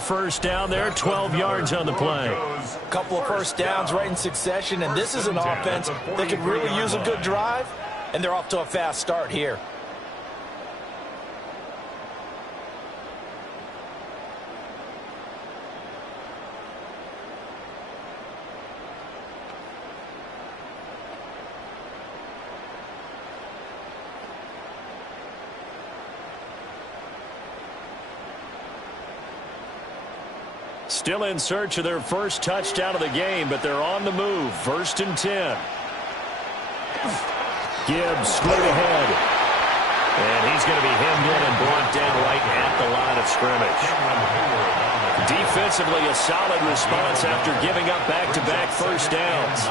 First down there, 12 yards on the play. A couple of first downs right in succession, and this is an offense that could really use a good drive, and they're off to a fast start here. Still in search of their first touchdown of the game, but they're on the move. 1st and 10. Gibbs straight ahead. And he's going to be hemmed in and brought down right at the line of scrimmage. Defensively, a solid response after giving up back-to-back first downs.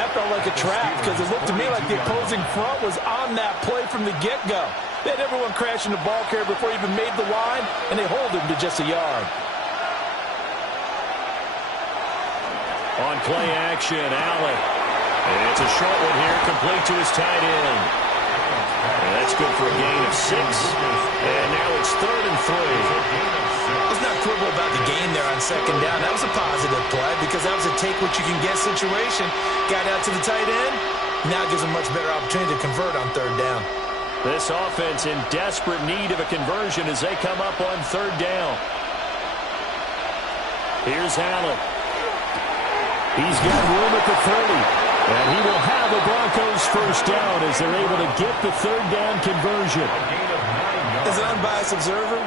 That felt like a trap because it looked to me like the opposing front was on that play from the get-go. They had everyone crashing the ball carrier before he even made the line, and they hold him to just a yard. On play action, Allen. And it's a short one here, complete to his tight end. And that's good for a gain of 6. And now it's 3rd and 3. Let's not quibble about the gain there on 2nd down. That was a positive play because that was a take-what-you-can-get situation. Got out to the tight end. Now gives him a much better opportunity to convert on 3rd down. This offense in desperate need of a conversion as they come up on 3rd down. Here's Allen. He's got room at the 30, and he will have the Broncos first down as they're able to get the 3rd down conversion. As an unbiased observer,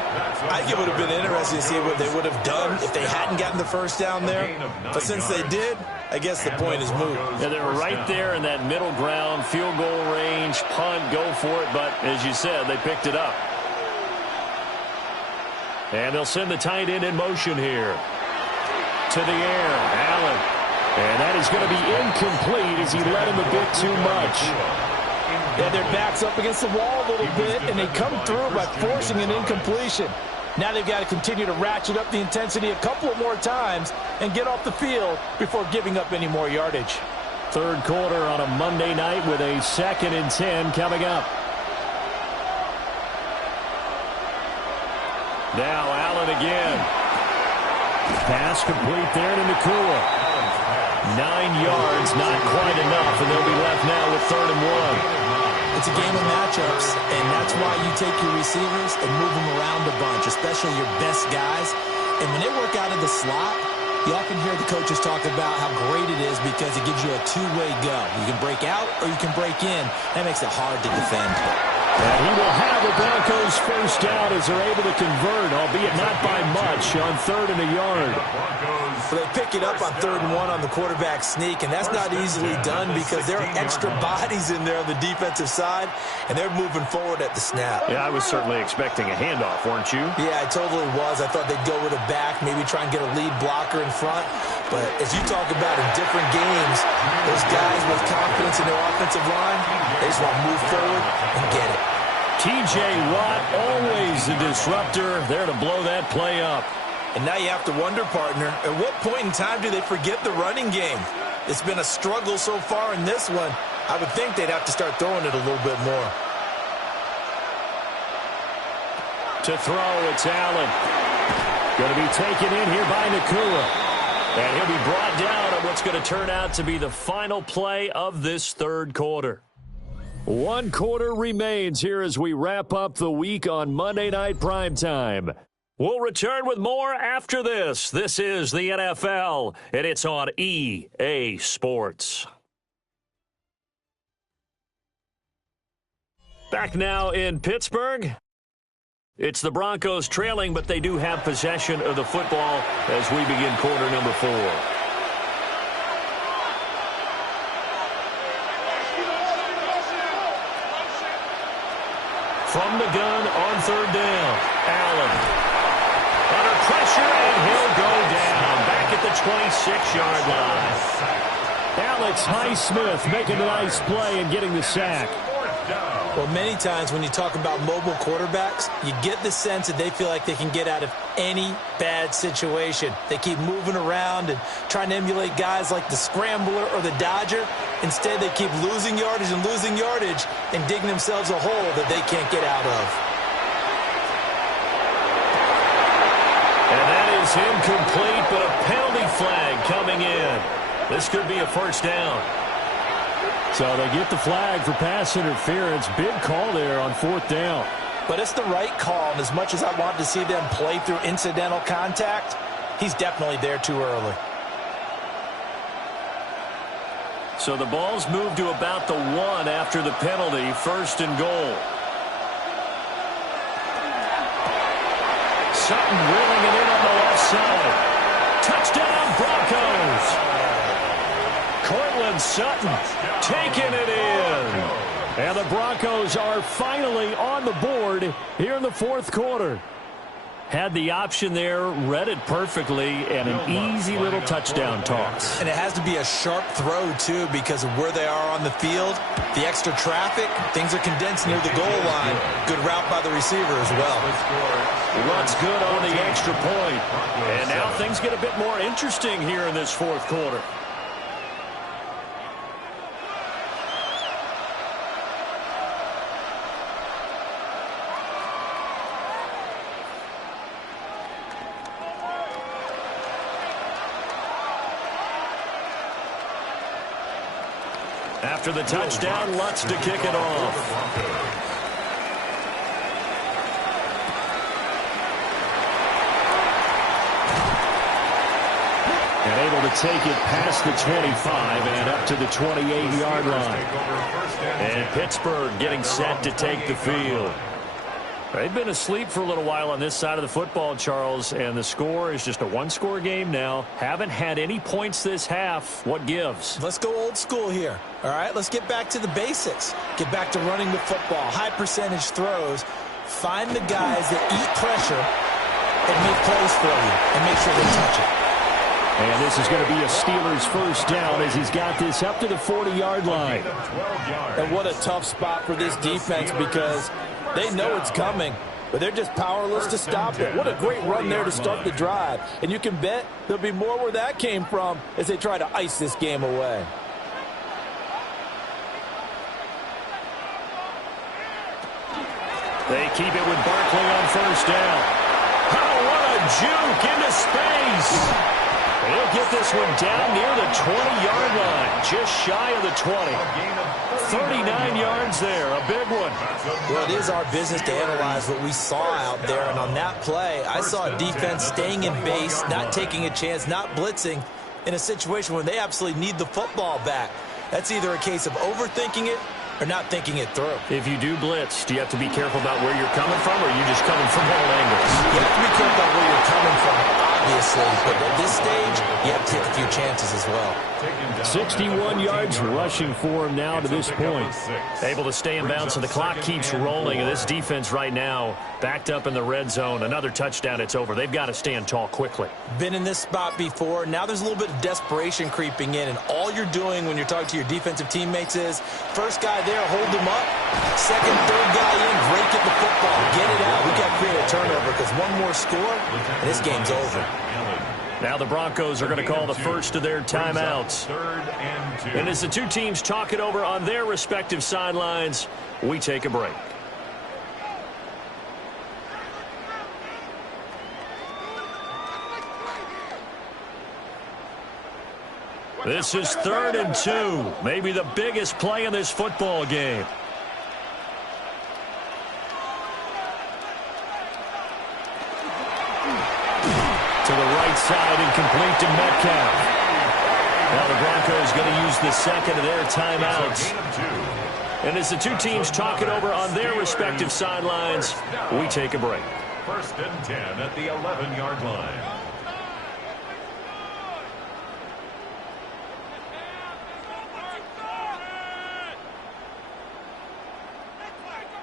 I think it would have been interesting to see what they would have done if they hadn't gotten the first down there. But since they did, I guess the point is moot. Yeah, they were right there in that middle ground, field goal range, punt, go for it. But as you said, they picked it up. And they'll send the tight end in motion here. To the air, Allen. And that is going to be incomplete as he led him a bit too much. Yeah, their back's up against the wall a little bit, and they come through by forcing an incompletion. Now they've got to continue to ratchet up the intensity a couple of more times and get off the field before giving up any more yardage. 3rd quarter on a Monday night with a 2nd and 10 coming up. Now Allen again. Pass complete there to Nakua. 9 yards, not quite enough, and they'll be left now with 3rd and 1. It's a game of matchups, and that's why you take your receivers and move them around a bunch, especially your best guys. And when they work out of the slot, you often hear the coaches talk about how great it is because it gives you a two-way go. You can break out or you can break in. That makes it hard to defend. And he will have the Broncos first down as they're able to convert, albeit not by much, on 3rd and a yard. Well, they pick it up on 3rd and 1 on the quarterback sneak, and that's not easily done because there are extra bodies in there on the defensive side, and they're moving forward at the snap. Yeah, I was certainly expecting a handoff, weren't you? Yeah, I totally was. I thought they'd go with a back, maybe try and get a lead blocker in front. But as you talk about in different games, those guys with confidence in their offensive line, they just want to move forward and get it. T.J. Watt, always a disruptor, there to blow that play up. And now you have to wonder, partner, at what point in time do they forget the running game? It's been a struggle so far in this one. I would think they'd have to start throwing it a little bit more. To throw, it's Allen. Going to be taken in here by Nakua. And he'll be brought down on what's going to turn out to be the final play of this 3rd quarter. 1 quarter remains here as we wrap up the week on Monday Night Primetime. We'll return with more after this. This is the NFL, and it's on EA Sports. Back now in Pittsburgh. It's the Broncos trailing, but they do have possession of the football as we begin quarter number 4. From the gun on 3rd down, Allen. Under pressure, and he'll go down. Back at the 26-yard line. Alex Highsmith making a nice play and getting the sack. Well, many times when you talk about mobile quarterbacks, you get the sense that they feel like they can get out of any bad situation. They keep moving around and trying to emulate guys like the Scrambler or the Dodger. Instead, they keep losing yardage and digging themselves a hole that they can't get out of. And that is incomplete, but a penalty flag coming in. This could be a first down. So they get the flag for pass interference. Big call there on fourth down. But it's the right call, and as much as I want to see them play through incidental contact, he's definitely there too early. So the ball's moved to about the 1 after the penalty, first and goal. Sutton reeling it in on the left side. Touchdown, Broncos. Courtland Sutton taking it in. And the Broncos are finally on the board here in the fourth quarter. Had the option there, read it perfectly, and an easy little touchdown toss. And it has to be a sharp throw, too, because of where they are on the field. The extra traffic, things are condensed near the goal line. Good route by the receiver as well. Runs good on the extra point. And now things get a bit more interesting here in this fourth quarter. After the touchdown, Lutz to kick it off. And able to take it past the 25 and up to the 28-yard line. And Pittsburgh getting set to take the field. They've been asleep for a little while on this side of the football, Charles, and the score is just a one-score game now. Haven't had any points this half. What gives? Let's go old school here. All right, let's get back to the basics. Get back to running the football, high percentage throws. Find the guys that eat pressure and make plays for you and make sure they touch it. And this is going to be a Steelers first down as he's got this up to the 40-yard line. And what a tough spot for this defense because they know it's coming, but they're just powerless to stop it. What a great run there to start the drive. And you can bet there'll be more where that came from as they try to ice this game away. They keep it with Barkley on first down. Oh, what a juke into space. He'll get this one down near the 20-yard line, just shy of the 20. 39 yards there, a big one. Well, it is our business to analyze what we saw out there, and on that play, I saw a defense staying in base, not taking a chance, not blitzing in a situation where they absolutely need the football back. That's either a case of overthinking it or not thinking it through. If you do blitz, do you have to be careful about where you're coming from, or are you just coming from all angles? You have to be careful about where you're coming from, obviously, but at this stage, you have to take a few chances as well. 61 yards rushing for him now to this point. Able to stay in bounds, so the clock keeps rolling, and this defense right now backed up in the red zone. Another touchdown, it's over. They've got to stand tall quickly. Been in this spot before. Now there's a little bit of desperation creeping in, and all you're doing when you're talking to your defensive teammates is first guy there, hold him up. Second, third guy in, break at the football. Get it out. We got to create a turnover because one more score, and this game's over. Now the Broncos are going to call the first of their timeouts. And as the two teams talk it over on their respective sidelines, we take a break. This is 3rd and 2, maybe the biggest play in this football game. To the right side and complete to Metcalf. Now the Broncos going to use the second of their timeouts. And as the two teams talk it over on their respective sidelines, we take a break. 1st and 10 at the 11-yard line.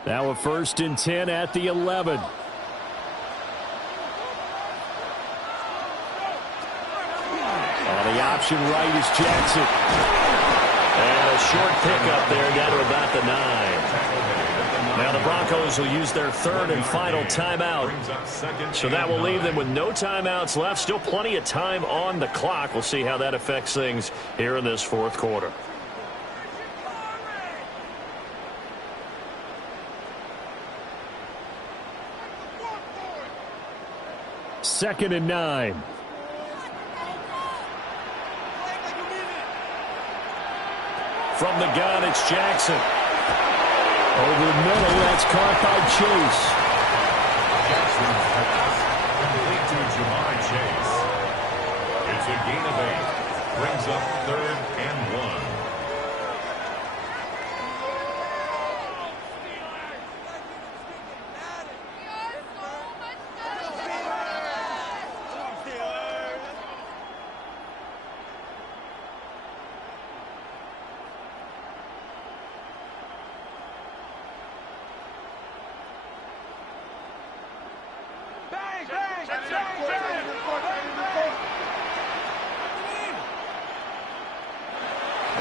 Now a 1st and 10 at the 11. The option right is Jackson. And a short pickup there down to about the 9. Now the Broncos will use their 3rd and final timeout. So that will leave them with no timeouts left. Still plenty of time on the clock. We'll see how that affects things here in this 4th quarter. 2nd and 9. From the gun, it's Jackson. Over the middle, that's caught by Chase. Jackson's pass complete to Jamar Chase. It's a gain of 8. Brings up 3rd and 1.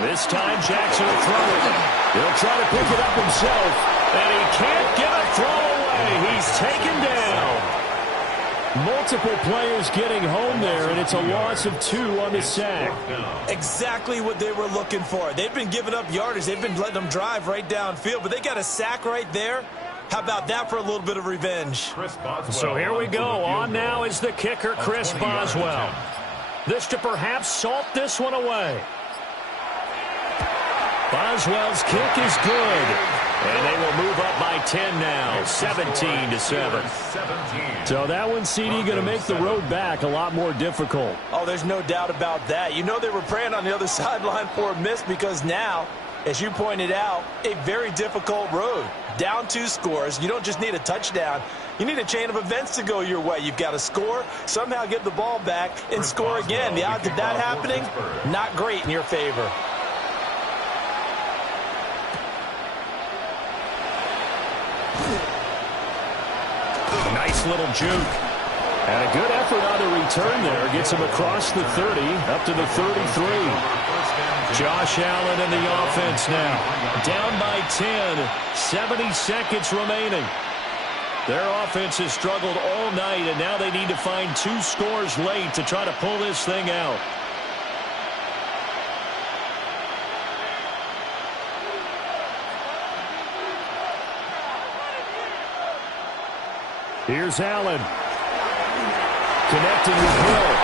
This time, Jackson will throw it. He'll try to pick it up himself, and he can't get a throw away. He's taken down. Multiple players getting home there, and it's a loss of 2 on the sack. Exactly what they were looking for. They've been giving up yardage. They've been letting them drive right downfield, but they got a sack right there. How about that for a little bit of revenge? So here we go. On now is the kicker, Chris Boswell. This to perhaps salt this one away. Boswell's kick is good. And they will move up by 10 now, 17-7. So that one, CD, going to make the road back a lot more difficult. Oh, there's no doubt about that. You know they were praying on the other sideline for a miss because now, as you pointed out, a very difficult road. Down 2 scores. You don't just need a touchdown. You need a chain of events to go your way. You've got to score, somehow get the ball back, and score again. The odds of that happening, not great in your favor. Nice little juke. And a good effort on the return there. Gets him across the 30, up to the 33. Josh Allen and the offense now. Down by 10, 70 seconds remaining. Their offense has struggled all night, and now they need to find 2 scores late to try to pull this thing out. Here's Allen. Connecting with Hill.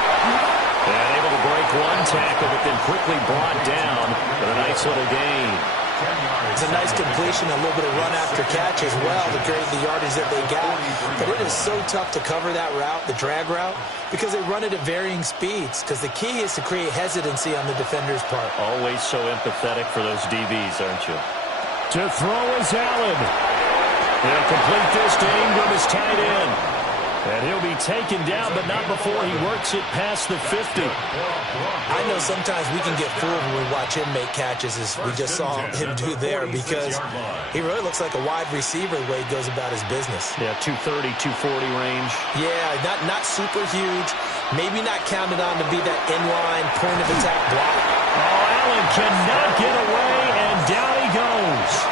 And able to break one tackle, but then quickly brought down with a nice little gain. It's a nice completion, a little bit of run after catch as well to create the yardage that they got. But it is so tough to cover that route, the drag route, because they run it at varying speeds. Because the key is to create hesitancy on the defender's part. Always so empathetic for those DBs, aren't you? To throw is Allen. He'll complete this to Ingram as tight end. And he'll be taken down, but not before he works it past the 50. I know sometimes we can get fooled when we watch him make catches, as we just saw him do there, because he really looks like a wide receiver the way he goes about his business. Yeah, 230, 240 range. Yeah, not super huge. Maybe not counted on to be that inline point-of-attack block. Oh, Allen cannot get away, and down he goes.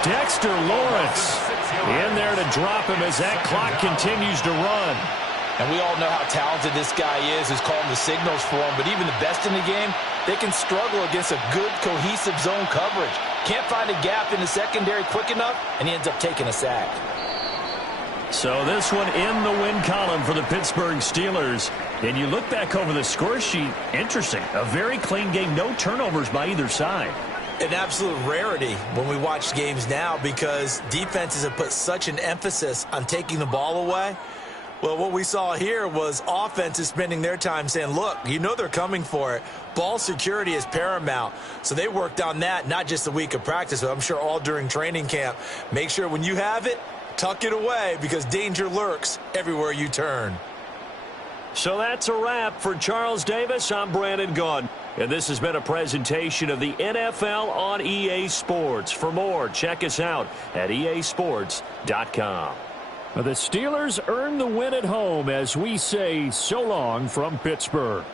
Dexter Lawrence in there to drop him as that clock continues to run. And we all know how talented this guy is, who's calling the signals for him. But even the best in the game, they can struggle against a good, cohesive zone coverage. Can't find a gap in the secondary quick enough, and he ends up taking a sack. So this one in the win column for the Pittsburgh Steelers. And you look back over the score sheet, interesting. A very clean game, no turnovers by either side. An absolute rarity when we watch games now, because defenses have put such an emphasis on taking the ball away. Well, what we saw here was offenses spending their time saying, look, you know they're coming for it. Ball security is paramount. So they worked on that, not just a week of practice, but I'm sure all during training camp. Make sure when you have it, tuck it away, because danger lurks everywhere you turn. So that's a wrap for Charles Davis. I'm Brandon Gaudin. And this has been a presentation of the NFL on EA Sports. For more, check us out at easports.com. The Steelers earn the win at home as we say so long from Pittsburgh.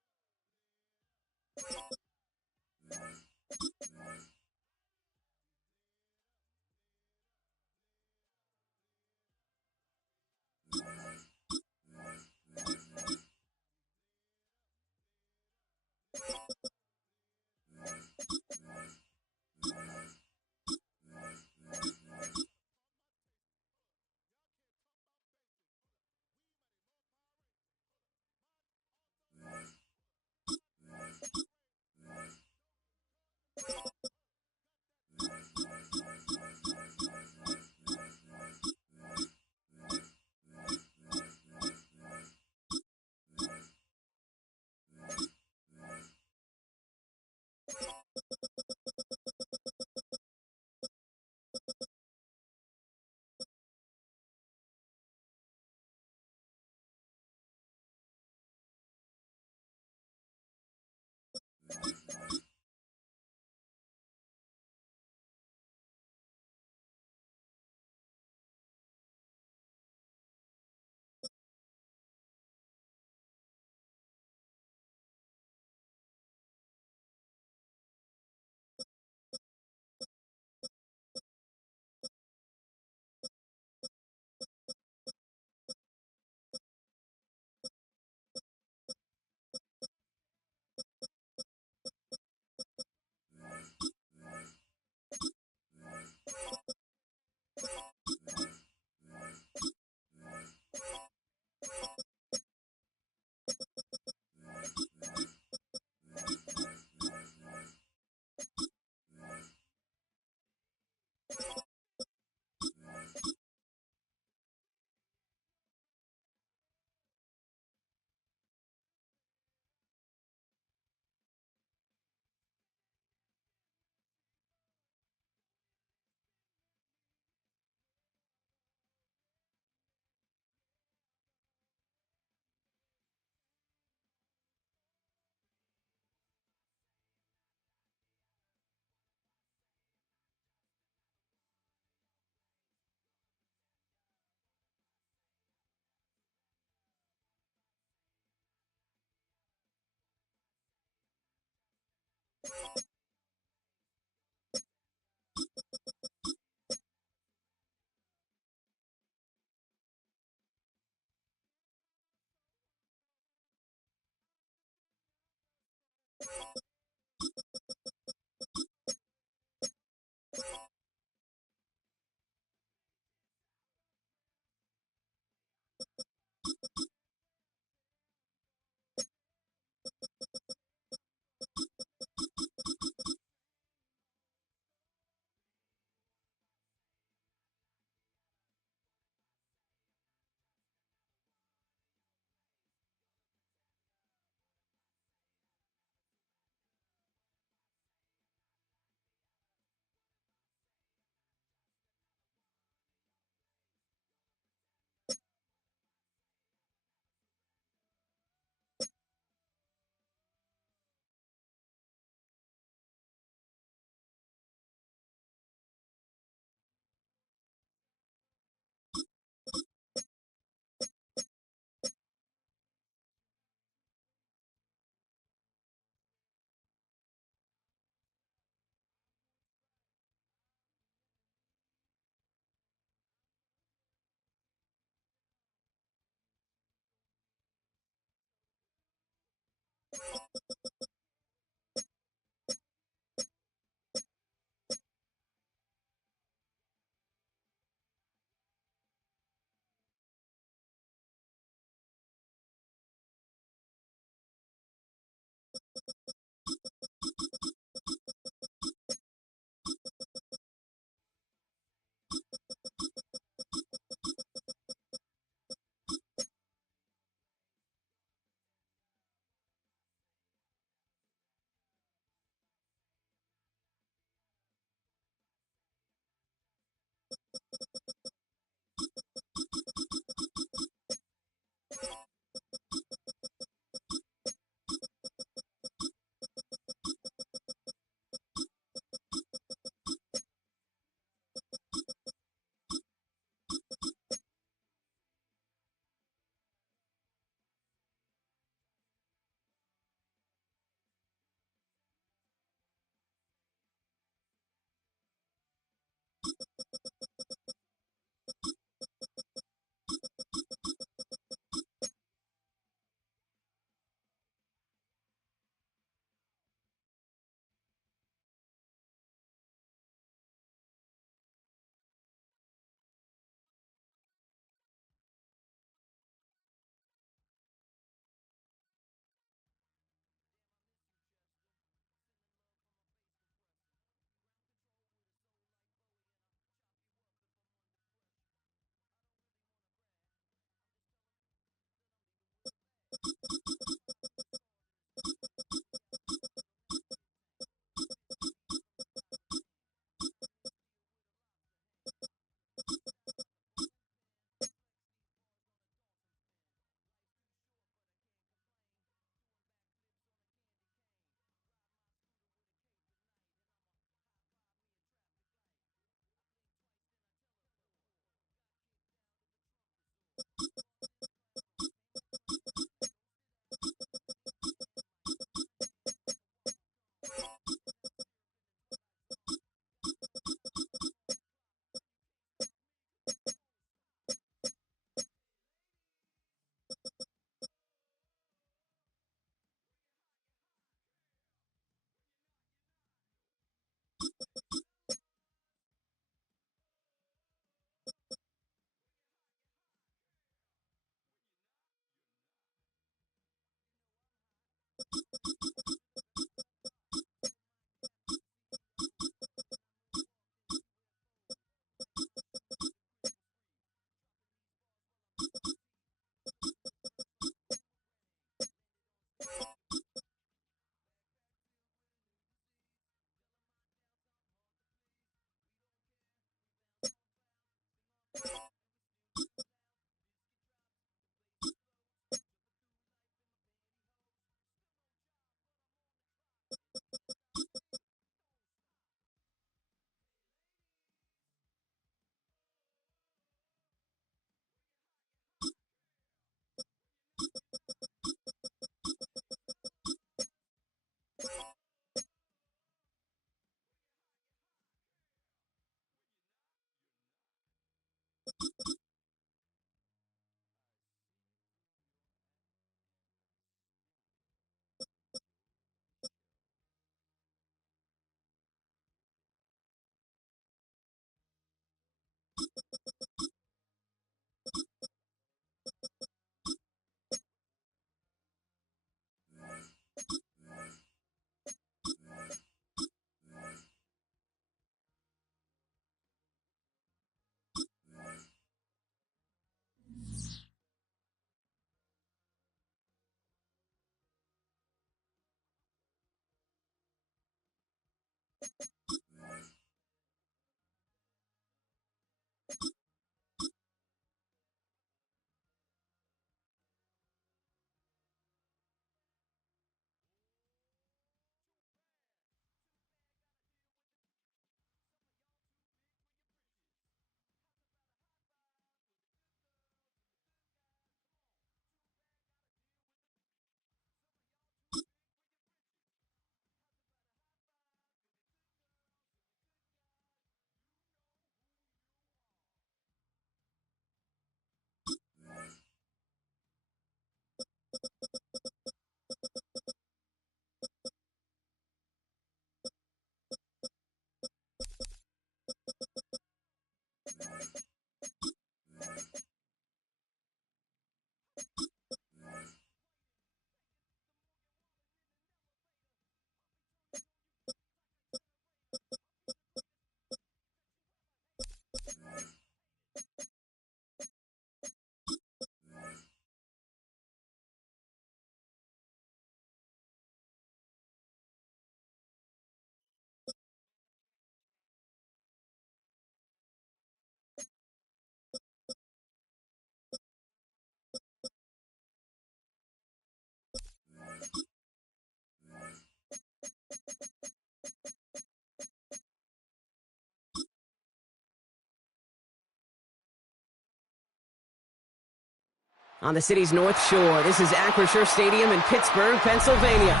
on the city's North Shore. This is Acrisure Stadium in Pittsburgh, Pennsylvania.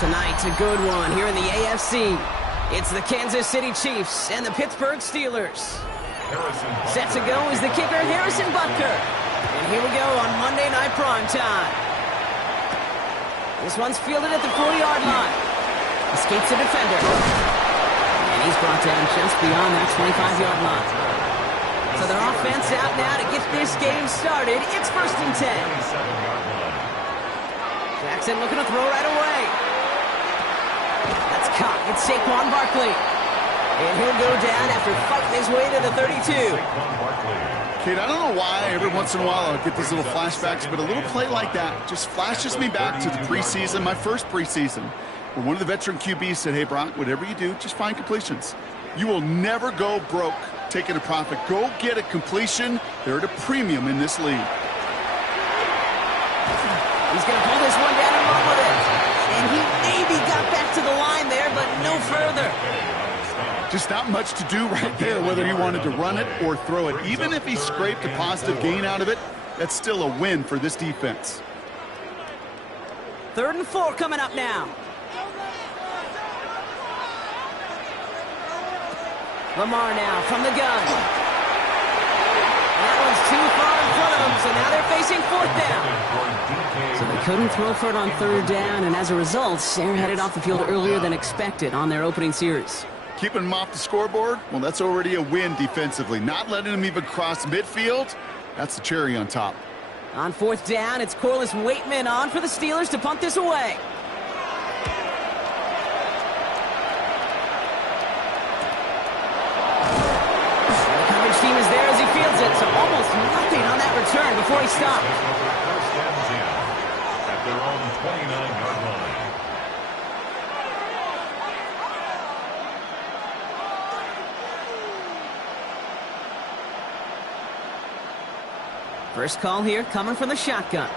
Tonight's a good one here in the AFC. It's the Kansas City Chiefs and the Pittsburgh Steelers. Set to go is the kicker, Harrison Butker. And here we go on Monday Night Primetime. This one's fielded at the 40-yard line. Escapes the defender. And he's brought down just beyond that 25-yard line. So their offense out now to get this game started. It's 1st and 10. Jackson looking to throw right away. That's caught. It's Saquon Barkley. And he'll go down after fighting his way to the 32. Kate, I don't know why every once in a while I'll get these little flashbacks, but a little play like that just flashes me back to the preseason, my first preseason, where one of the veteran QBs said, hey, Brock, whatever you do, just find completions. You will never go broke taking a profit. Go get a completion. They're at a premium in this league. He's going to pull this one down and run with it. And he maybe got back to the line there, but no further. Just not much to do right there, whether he wanted to run it or throw it. Even if he scraped a positive gain out of it, that's still a win for this defense. 3rd and 4 coming up now. Lamar now from the gun. That one's too far in front of them, so now they're facing 4th down. So they couldn't throw for it on 3rd down, and as a result, they're headed off the field earlier than expected on their opening series. Keeping them off the scoreboard, well, that's already a win defensively. Not letting them even cross midfield, that's the cherry on top. On 4th down, it's Corliss Waitman on for the Steelers to punt this away. Team is there as he fields it, so almost nothing on that return before he stopped. First down 10 at their own 29-yard line. First call here coming from the shotgun.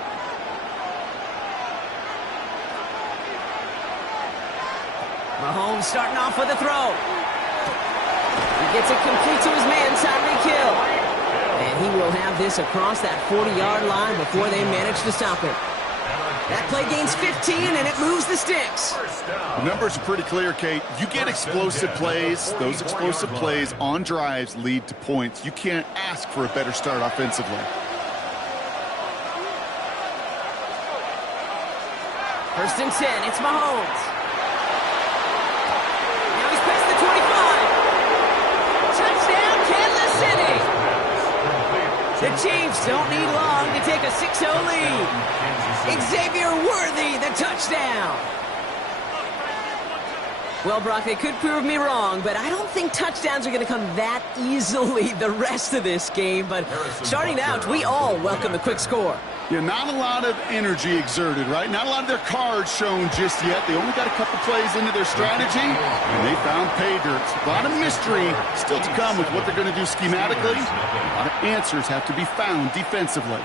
Mahomes starting off with a throw. He gets it complete to his man, Tyreek Hill. And he will have this across that 40-yard line before they manage to stop it. That play gains 15, and it moves the sticks. The numbers are pretty clear, Kate. You get explosive plays. Those explosive plays on drives lead to points. You can't ask for a better start offensively. 1st and 10, it's Mahomes. Now he's past the 25. Touchdown, Kansas City. The Chiefs don't need long to take a 6-0 lead. Xavier Worthy, the touchdown. Well, Brock, they could prove me wrong, but I don't think touchdowns are going to come that easily the rest of this game. But starting out, we all welcome the quick score. Yeah, not a lot of energy exerted, right? Not a lot of their cards shown just yet. They only got a couple plays into their strategy, and they found pay dirt. A lot of mystery still to come with what they're going to do schematically. A lot of answers have to be found defensively.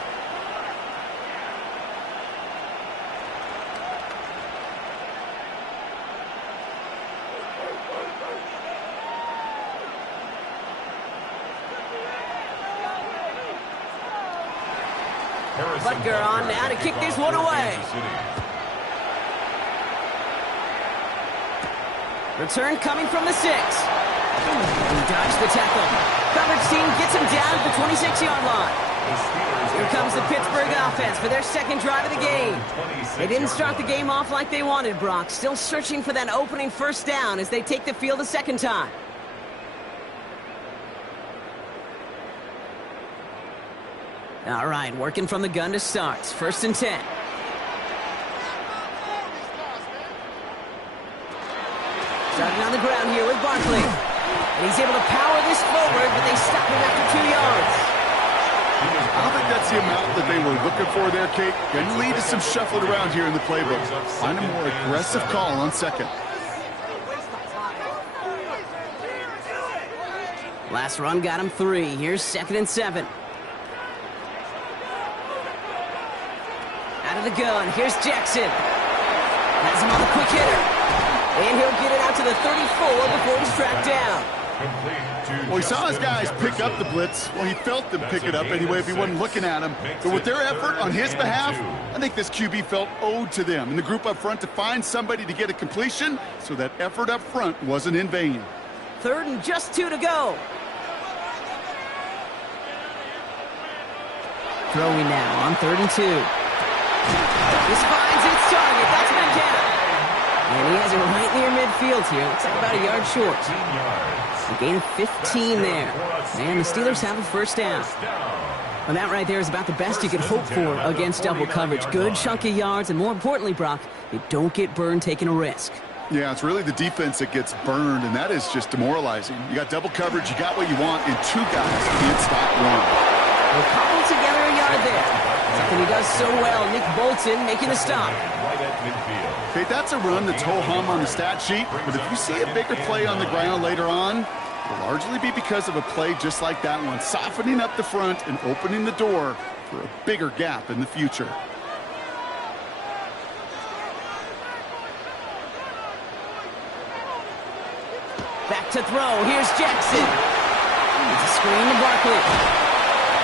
Butker on now to kick this one away. Return coming from the 6. He dodged the tackle. Coverage team gets him down at the 26-yard line. Here comes the Pittsburgh offense for their 2nd drive of the game. They didn't start the game off like they wanted, Brock. Still searching for that opening 1st down as they take the field a 2nd time. All right, working from the gun to start. 1st and 10. Starting on the ground here with Barkley. And he's able to power this forward, but they stop him after 2 yards. I don't think that's the amount that they were looking for there, Kate. Can lead to some shuffling around here in the playbook. Find a more aggressive call on 2nd. Last run got him 3. Here's 2nd and 7. Out of the gun, here's Jackson. Has him on the quick hitter. And he'll get it out to the 34 before he's tracked down. Well, he saw his guys pick up the blitz. Well, he felt them pick it up anyway if he wasn't looking at him. But with their effort on his behalf, I think this QB felt owed to them and the group up front to find somebody to get a completion, so that effort up front wasn't in vain. 3rd and just 2 to go. Throwing now on 3rd and 2. This finds its target. That's McKenna. And he has it right near midfield here. Looks like about a yard short. A gain of 15 there. And the Steelers have a first down. Well, that right there is about the best you could hope for against double coverage. Good chunky yards, and more importantly, Brock, they don't get burned taking a risk. Yeah, it's really the defense that gets burned, and that is just demoralizing. You got double coverage, you got what you want, and 2 guys can't stop one. They'll cobble together a yard there. Something he does so well. Nick Bolton making a stop. Okay, that's a run that's ho-hum on the stat sheet, but if you see a bigger play on the ground later on, it'll largely be because of a play just like that one, softening up the front and opening the door for a bigger gap in the future. Back to throw. Here's Jackson. It's a screen to Barkley.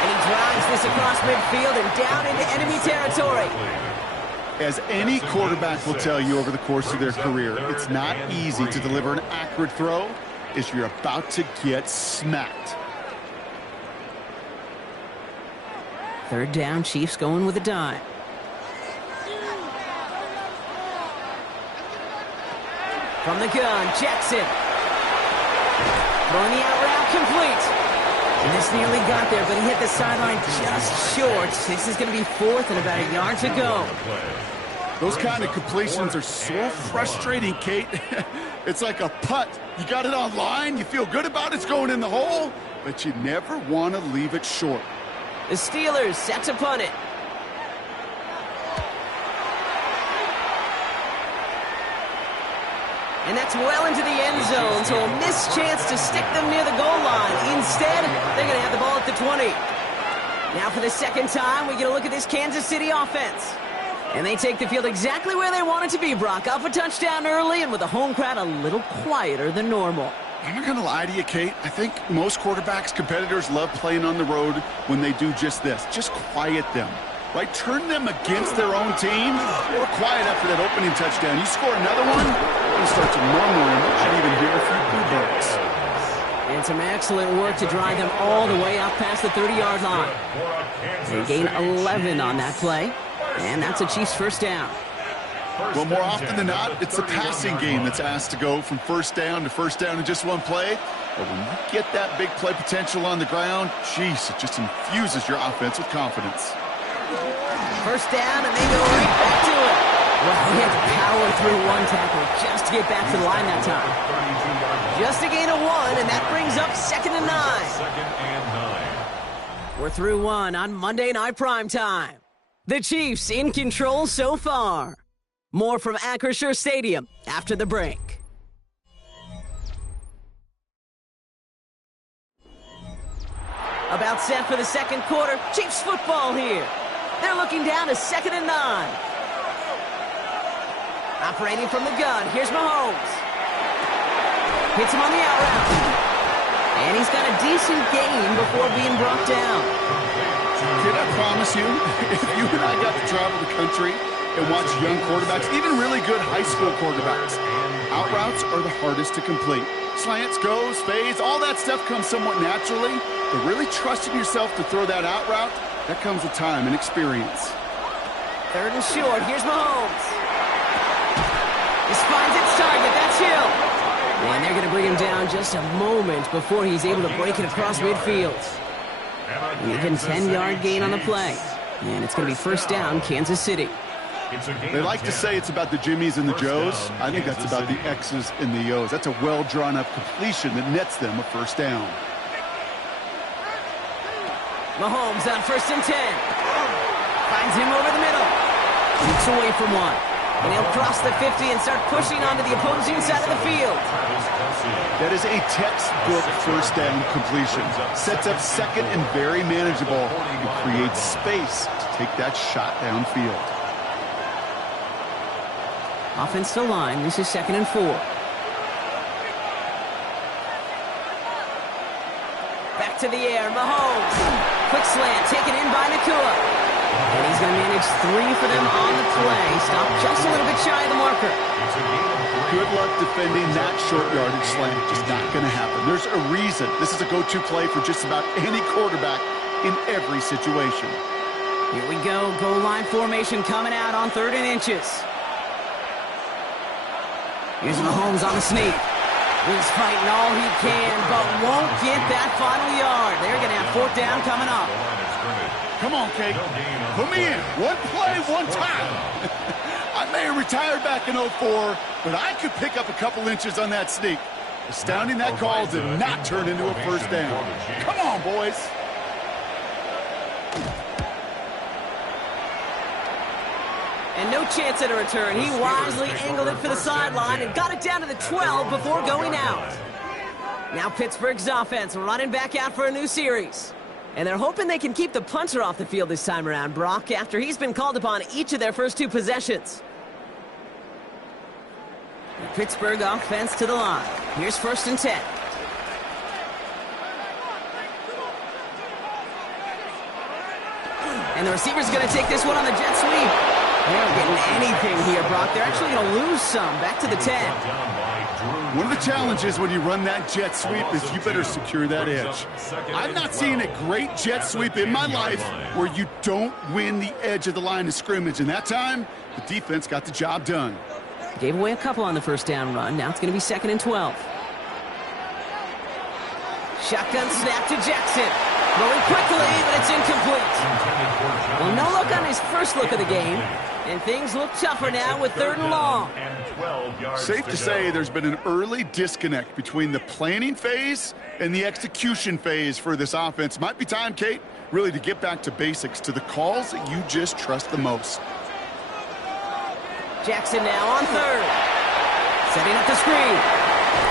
And he drives this across midfield and down into enemy territory. As any quarterback will tell you over the course of their career, it's not easy to deliver an accurate throw as you're about to get smacked. 3rd down, Chiefs going with a dime. From the gun, Jackson. Throwing the out route complete. And this nearly got there, but he hit the sideline just short. This is going to be 4th and about a yard to go. Those kind of completions are so frustrating, Kate. It's like a putt. You got it on line, you feel good about it's going in the hole, but you never want to leave it short. The Steelers set to punt it. And that's well into the end zone, so a missed chance to stick them near the goal line. Instead, they're going to have the ball at the 20. Now for the 2nd time, we get a look at this Kansas City offense. And they take the field exactly where they want it to be, Brock. Up a touchdown early and with the home crowd a little quieter than normal. I'm not going to lie to you, Kate. I think most quarterbacks, competitors love playing on the road when they do just this. Just quiet them. Right? Turn them against their own team. They were quiet after that opening touchdown. You score another one, you start to murmur and might even hear a few bluebirds. And some excellent work to drive them all the way out past the 30-yard line. They gain 11 on that play, and that's a Chiefs first down. Well, more often than not, it's the passing game that's asked to go from first down in just one play. But when you get that big play potential on the ground, geez, it just infuses your offense with confidence. First down, and they go right back to it. Well, he had to power through one tackle just to get back to the line that time. Just a gain of 1, and that brings up 2nd and 9. We're through 1 on Monday Night Primetime. The Chiefs in control so far. More from Acrisure Stadium after the break. About set for the 2nd quarter. Chiefs football here. They're looking down to 2nd and 9. Operating from the gun, here's Mahomes. Hits him on the out route. And he's got a decent gain before being brought down. Kid, I promise you, if you and I got to travel the country and watch young quarterbacks, even really good high school quarterbacks, out routes are the hardest to complete. Slants, goes, fades, all that stuff comes somewhat naturally, but really trusting yourself to throw that out route, that comes with time and experience. 3rd and short, here's Mahomes. This finds its target, that's Hill. And they're going to bring him down just a moment before he's able to break it across midfield. An even 10-yard gain on the play. And it's going to be first down, Kansas City. They like to say it's about the Jimmies and the Joes. I think that's about the X's and the O's. That's a well-drawn-up completion that nets them a first down. Mahomes on 1st and 10. Finds him over the middle. Shoots away from one. And he'll cross the 50 and start pushing onto the opposing side of the field. That is a textbook first down completion. Sets up 2nd and very manageable. It creates space to take that shot downfield. Offensive line, this is 2nd and 4. to the air. Mahomes. Quick slant taken in by Nacua. And he's going to manage 3 for them on the play. Stopped just a little bit shy of the marker. Good luck defending that short yardage slant. Just not going to happen. There's a reason. This is a go-to play for just about any quarterback in every situation. Here we go. Goal line formation coming out on 3rd and inches. Here's Mahomes on the sneak. He's fighting all he can, but won't get that final yard. They're going to have 4th down coming up. Come on, Kate. Put me in. One play, one time. I may have retired back in 04, but I could pick up a couple inches on that sneak. Astounding that call did not turn into a 1st down. Come on, boys. And no chance at a return. He wisely angled it for the sideline and got it down to the 12 before going out. Now Pittsburgh's offense running back out for a new series. And they're hoping they can keep the punter off the field this time around, Brock, after he's been called upon each of their first 2 possessions. The Pittsburgh offense to the line. Here's 1st and 10. And the receiver's going to take this one on the jet sweep. They aren't getting anything here, Brock. They're actually going to lose some. Back to the 10. One of the challenges when you run that jet sweep is you better secure that edge. I've not seen a great jet sweep in my life where you don't win the edge of the line of scrimmage. And that time, the defense got the job done. Gave away a couple on the 1st down run. Now it's going to be 2nd and 12. Shotgun snap to Jackson. Throwing quickly, but it's incomplete. Well, no look on his first look of the game. And things look tougher now with 3rd and long. Safe to say there's been an early disconnect between the planning phase and the execution phase for this offense. Might be time, Kate, really to get back to basics, to the calls that you just trust the most. Jackson now on 3rd. Setting up the screen.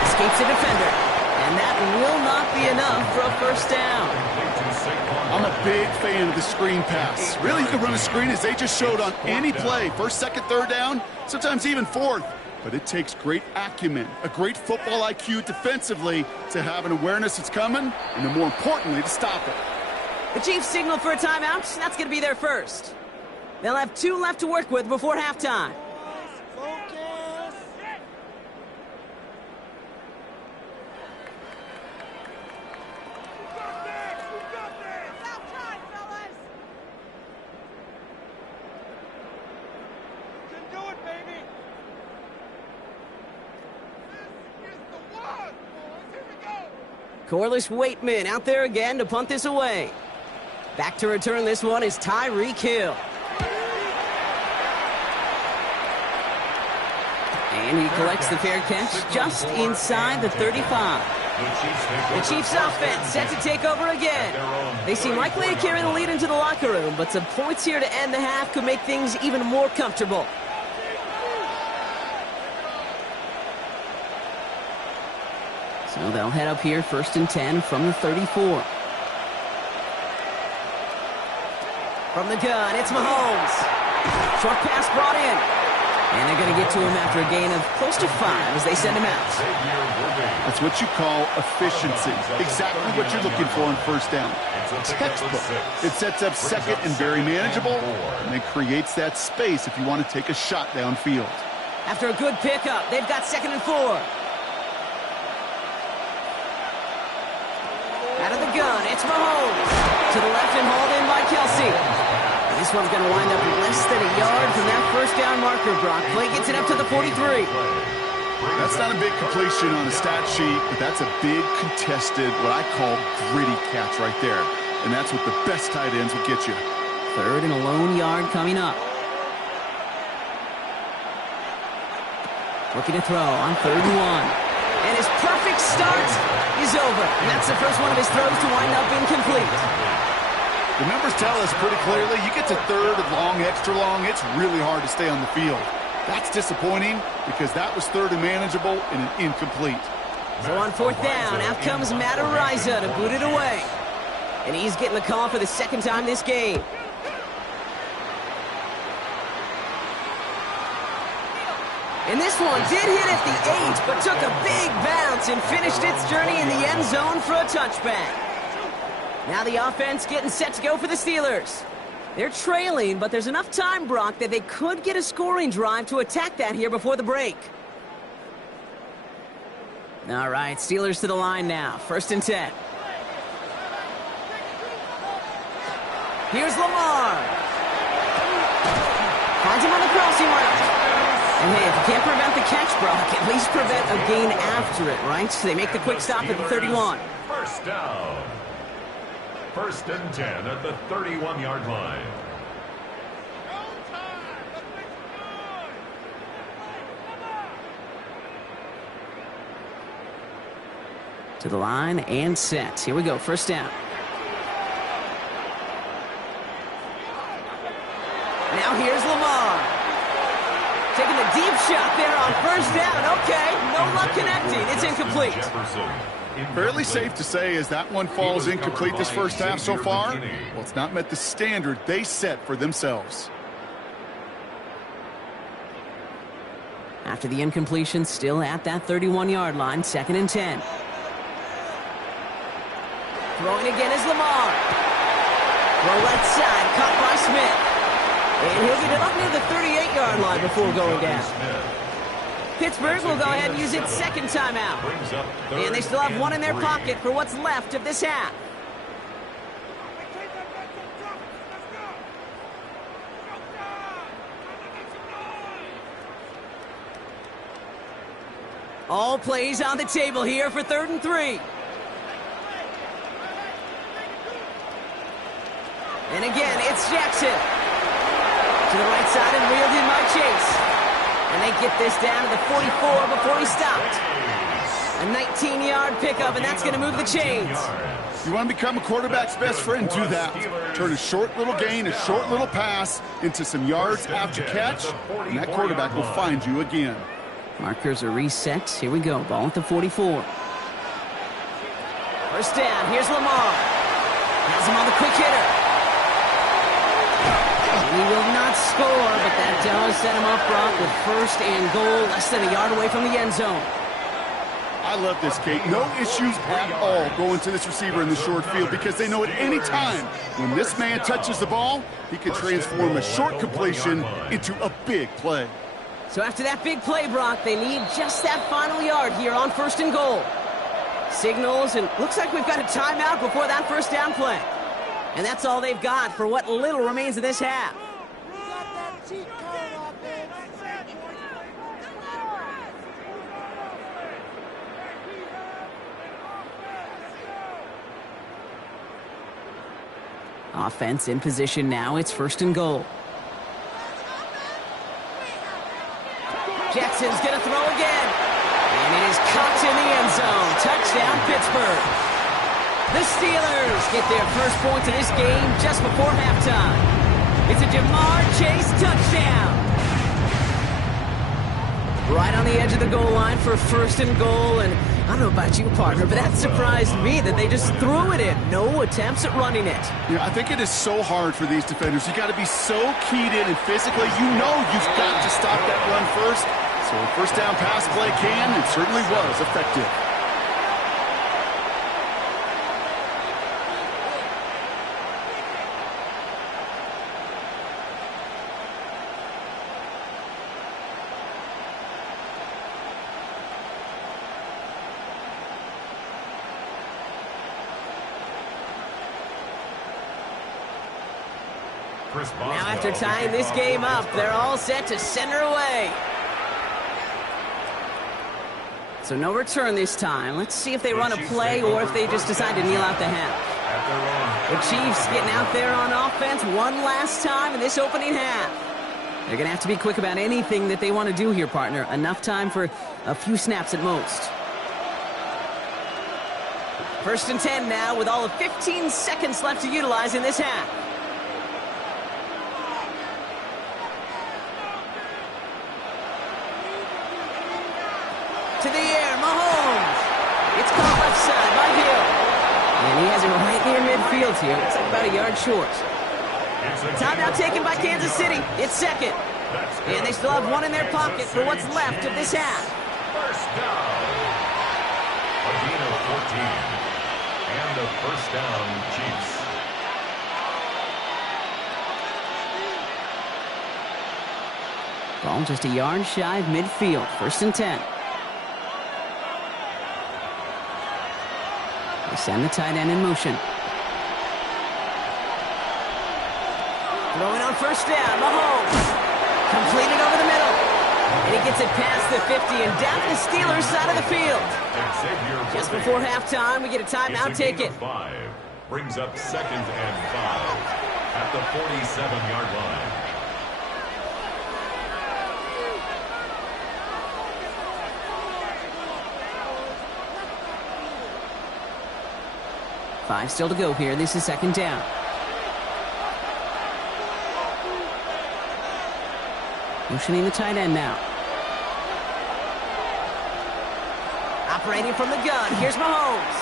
Escapes a defender. And that will not be enough for a 1st down. I'm a big fan of the screen pass. Really, you can run a screen as they just showed on any play. 1st, 2nd, 3rd down, sometimes even 4th. But it takes great acumen, a great football IQ defensively to have an awareness it's coming, and then more importantly, to stop it. The Chiefs signal for a timeout. That's going to be their first. They'll have 2 left to work with before halftime. Corliss Waitman out there again to punt this away. Back to return this one is Tyreek Hill. And he collects the fair catch just inside the 35. The Chiefs offense set to take over again. They seem likely to carry the lead into the locker room, but some points here to end the half could make things even more comfortable. So they'll head up here 1st and 10 from the 34. From the gun, it's Mahomes. Short pass brought in. And they're going to get to him after a gain of close to 5 as they send him out. That's what you call efficiency. Exactly what you're looking for on 1st down. Textbook. It sets up 2nd and very manageable, and it creates that space if you want to take a shot downfield. After a good pickup, they've got 2nd and 4. Out of the gun, it's Mahomes. To the left and hauled in by Kelsey. This one's going to wind up less than a yard from that 1st down marker, Brock. Play gets it up to the 43. That's not a big completion on the stat sheet, but that's a big contested, what I call gritty catch right there. And that's what the best tight ends will get you. 3rd and a lone yard coming up. Looking to throw on 3rd and 1. And his perfect start is over. And that's the first one of his throws to wind up incomplete. The numbers tell us pretty clearly, you get to 3rd and long, extra long, it's really hard to stay on the field. That's disappointing because that was 3rd and manageable and an incomplete. So on 4th down, out comes Matt Araiza to boot it away. And he's getting the call for the 2nd time this game. And this one did hit at the 8, but took a big bounce and finished its journey in the end zone for a touchback. Now the offense getting set to go for the Steelers. They're trailing, but there's enough time, Brock, that they could get a scoring drive to attack that here before the break. All right, Steelers to the line now. 1st and 10. Here's Lamar. Finds him on the crossing route. And hey, if you can't prevent the catch, Brock, at least prevent a gain after it, right? So they make the quick stop at the 31. First down. 1st and 10 at the 31-yard line. To the line and set. Here we go, 1st down. Now here's Lamar. Taking the deep shot there on 1st down. Okay, no luck connecting. It's incomplete. Fairly safe to say as that one falls incomplete this first half so far. Well, it's not met the standard they set for themselves. After the incompletion, still at that 31-yard line, 2nd and 10. Throwing again is Lamar. Throw left side, caught by Smith. And he'll get it up near the 38-yard line before going down. Pittsburgh will go ahead and use its 2nd timeout. And they still have one in their pocket for what's left of this half. All plays on the table here for 3rd and 3. And again, it's Jackson. To the right side and reeled in by Chase. And they get this down to the 44 before he stopped. A 19-yard pickup, and that's going to move the chains. You want to become a quarterback's best friend, do that. Turn a short little gain, a short little pass into some yards after catch, and that quarterback will find you again. Markers are reset. Here we go. Ball at the 44. 1st down. Here's Lamar. Has him on the quick hitter. He will not score, but that does set him up, Brock, with 1st and goal, less than a yard away from the end zone. I love this, Kate. No issues at all going to this receiver in the short field because they know at any time when this man touches the ball, he can transform a short completion into a big play. So after that big play, Brock, they need just that final yard here on 1st and goal. Signals, and looks like we've got a timeout before that 1st down play. And that's all they've got for what little remains of this half. Offense in position now. It's 1st and goal. Jackson's going to throw again. And it is caught in the end zone. Touchdown, Pittsburgh. The Steelers get their first point of this game just before halftime. It's a Jamar Chase touchdown. Right on the edge of the goal line for 1st and goal. And I don't know about you, partner, but that surprised me that they just threw it in. No attempts at running it. Yeah, I think it is so hard for these defenders. You got to be so keyed in and physically, you know you've got to stop that run first. So a 1st down pass play can and certainly was effective. Now after tying this game up, they're all set to send her away. So no return this time. Let's see if they run a play or if they just decide to kneel out the half. The Chiefs getting out there on offense one last time in this opening half. They're going to have to be quick about anything that they want to do here, partner. Enough time for a few snaps at most. 1st and 10 now with all of 15 seconds left to utilize in this half. To the air, Mahomes. It's caught left side by Hill. And he has it right near midfield here. It's like about a yard short. Timeout taken by Kansas City. It's 2nd. And they still have one in their pocket for what's left of this half. 1st down. A gain of 14. And a first down, Chiefs. Ball just a yard shy of midfield. 1st and 10. They send the tight end in motion. Throwing on 1st down. Mahomes. Completed over the middle. And he gets it past the 50 and down to the Steelers' side of the field. Just before halftime, we get a timeout ticket. 5 brings up 2nd and 5 at the 47-yard line. Five still to go here. This is 2nd down. Motioning the tight end now. Operating from the gun. Here's Mahomes.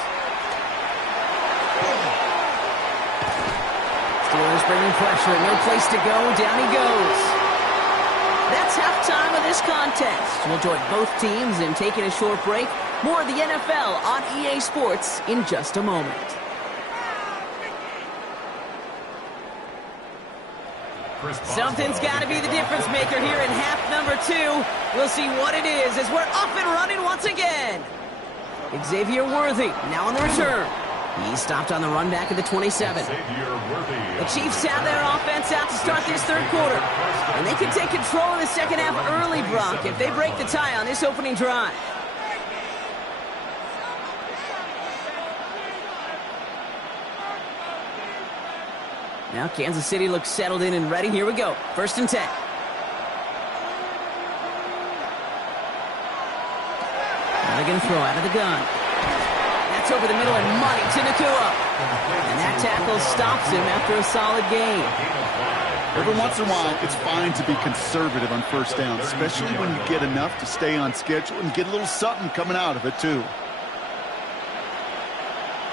Steelers bringing pressure. No place to go. Down he goes. That's halftime of this contest. We'll join both teams in taking a short break. More of the NFL on EA Sports in just a moment. Something's got to be the difference maker here in half number 2. We'll see what it is as we're off and running once again. Xavier Worthy now on the return. He stopped on the run back at the 27. The Chiefs have their offense out to start this 3rd quarter. And they can take control of the 2nd half early, Brock, if they break the tie on this opening drive. Now Kansas City looks settled in and ready. Here we go. 1st and 10. Now they're going to throw out of the gun. That's over the middle and money to Nacua. And that tackle stops him after a solid gain. Every once in a while, it's fine to be conservative on 1st down, especially when you get enough to stay on schedule and get a little something coming out of it, too.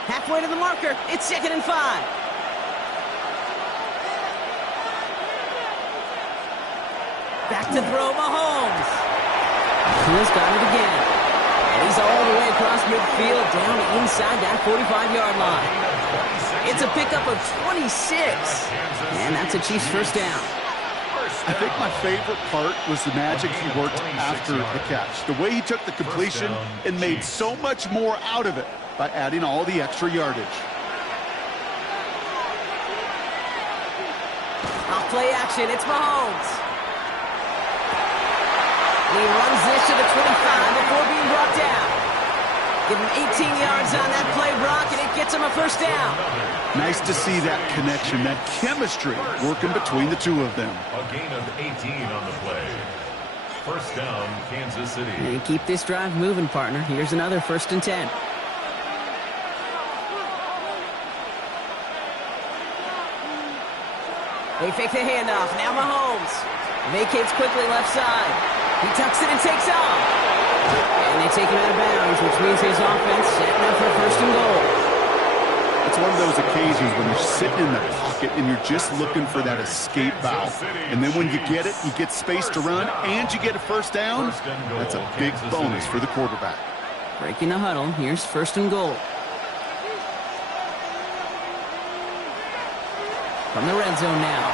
Halfway to the marker. It's 2nd and 5. Back to throw, Mahomes. Nacua's got it again. And he's all the way across midfield down inside that 45-yard line. It's a pickup of 26. And that's a Chiefs 1st down. I think my favorite part was the magic he worked after the catch. The way he took the completion and made so much more out of it by adding all the extra yardage. Off play action, it's Mahomes. He runs this to the 25 before being brought down. Give him 18 yards on that play, Brock, and it gets him a 1st down. Nice to see that connection, that chemistry working between the two of them. A gain of 18 on the play. 1st down, Kansas City. And keep this drive moving, partner. Here's another 1st and 10. They fake the handoff. Now Mahomes vacates quickly left side. He tucks it and takes off. And they take him out of bounds, which means his offense setting up for 1st and goal. It's one of those occasions when you're sitting in the pocket and you're just looking for that escape valve. And then when you get it, you get space to run, and you get a 1st down. That's a big bonus for the quarterback. Breaking the huddle. Here's 1st and goal. From the red zone now.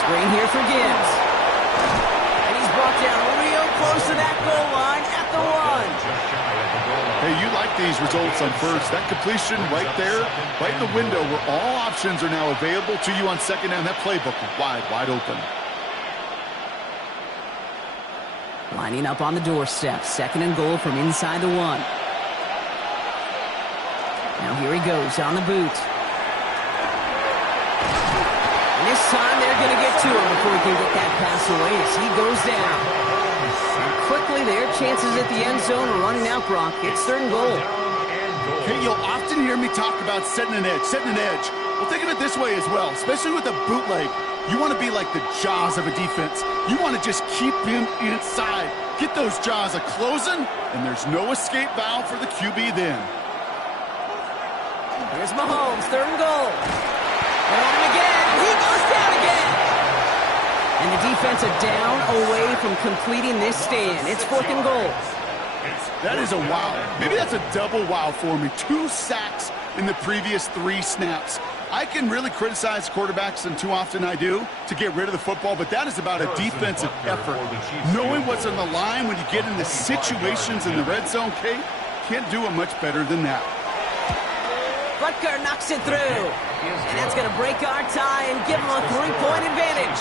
Screen here for Gibbs. Brought down real close to that goal line at the 1. Hey, you like these results on 1st. That completion right there, right in the window where all options are now available to you on 2nd down. That playbook is wide open. Lining up on the doorstep. 2nd and goal from inside the 1. Now here he goes on the boot. This time they're going to get to him before he can get that pass away as he goes down. And quickly their chances at the end zone are running out, Brock. It's 3rd and goal. Hey, you'll often hear me talk about setting an edge. Well, think of it this way as well, especially with a bootleg. You want to be like the jaws of a defense. You want to just keep him inside. Get those jaws a-closing, and there's no escape valve for the QB then. Here's Mahomes, 3rd and goal. They're on him again. He goes down again. And the defense a down away from completing this stand. It's 4th and goal. That is a wow. Maybe that's a double wow for me. 2 sacks in the previous 3 snaps. I can really criticize quarterbacks, and too often I do, to get rid of the football, but that is about a defensive effort. Knowing what's on the line when you get into situations in the red zone, Kate, can't do it much better than that. Butker knocks it through. And that's going to break our tie and give them a 3-point advantage.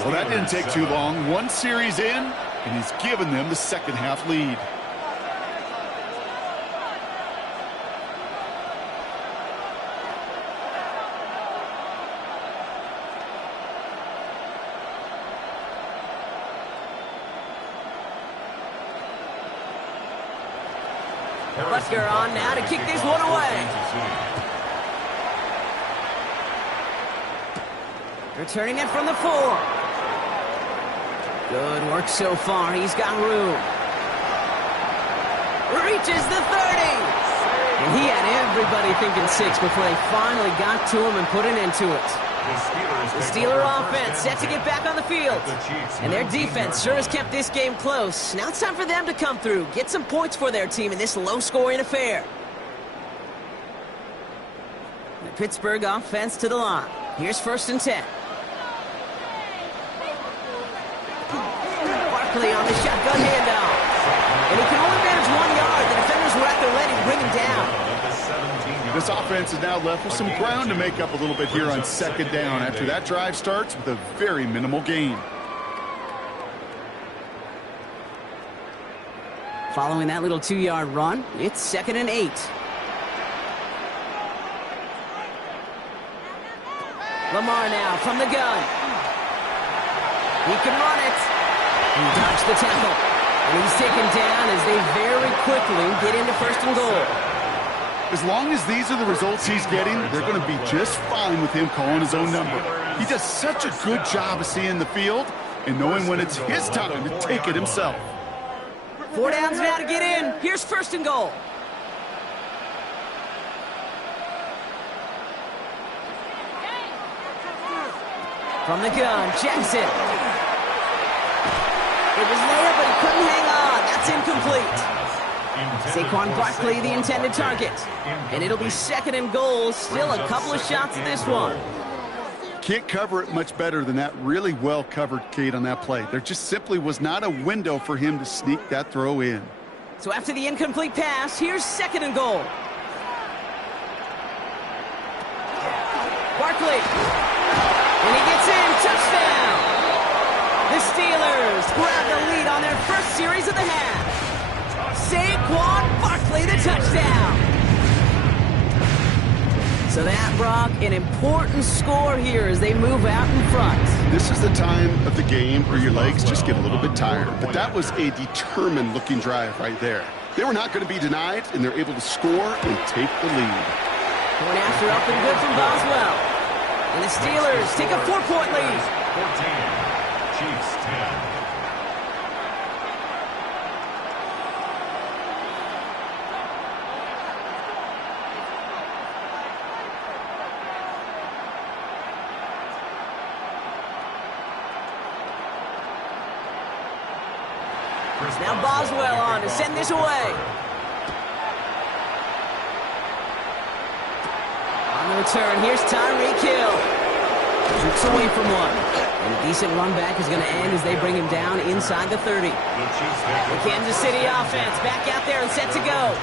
Well, that didn't take too long. 1 series in, and he's given them the second half lead. Butker on now to kick this one away. Returning it from the 4. Good work so far. He's got room. Reaches the 30. And he had everybody thinking 6 before they finally got to him and put an end to it. The Steeler offense set to get back on the field. And their defense sure has kept this game close. Now it's time for them to come through, get some points for their team in this low-scoring affair. The Pittsburgh offense to the line. Here's 1st and 10. Barkley on the shotgun handoff. And he can only manage 1 yard. The defenders were at their ready, bring him down. This offense is now left with some ground to make up a little bit here on 2nd down after that drive starts with a very minimal gain. Following that little 2-yard run, it's 2nd and 8. Lamar now from the gun. He can run it. He dodged the tackle. And he's taken down as they very quickly get into 1st and goal. As long as these are the results he's getting, they're going to be just fine with him calling his own number. He does such a good job of seeing the field and knowing when it's his time to take it himself. 4 downs now to get in. Here's 1st and goal. From the gun, Jackson. It was layup, but he couldn't hang on. That's incomplete. Saquon Barkley, the intended target. And it'll be 2nd and goal. Still a couple of shots at this one. Can't cover it much better than that. Really well covered, Kate, on that play. There just simply was not a window for him to sneak that throw in. So after the incomplete pass, here's 2nd and goal. Barkley. And he gets in. Touchdown. The Steelers grab the lead on their first series of the half. Saquon Barkley, the touchdown. So that, Brock, an important score here as they move out in front. This is the time of the game where your legs just get a little bit tired. But that was a determined-looking drive right there. They were not going to be denied, and they're able to score and take the lead. Point after up and good from Boswell. And the Steelers take a 4-point lead. 14, Chiefs 10. Now Boswell on to send this away. On the return, here's Tyreek Hill. Shoots away from one. And a decent run back is going to end as they bring him down inside the 30. The Kansas City offense back out there and set to go.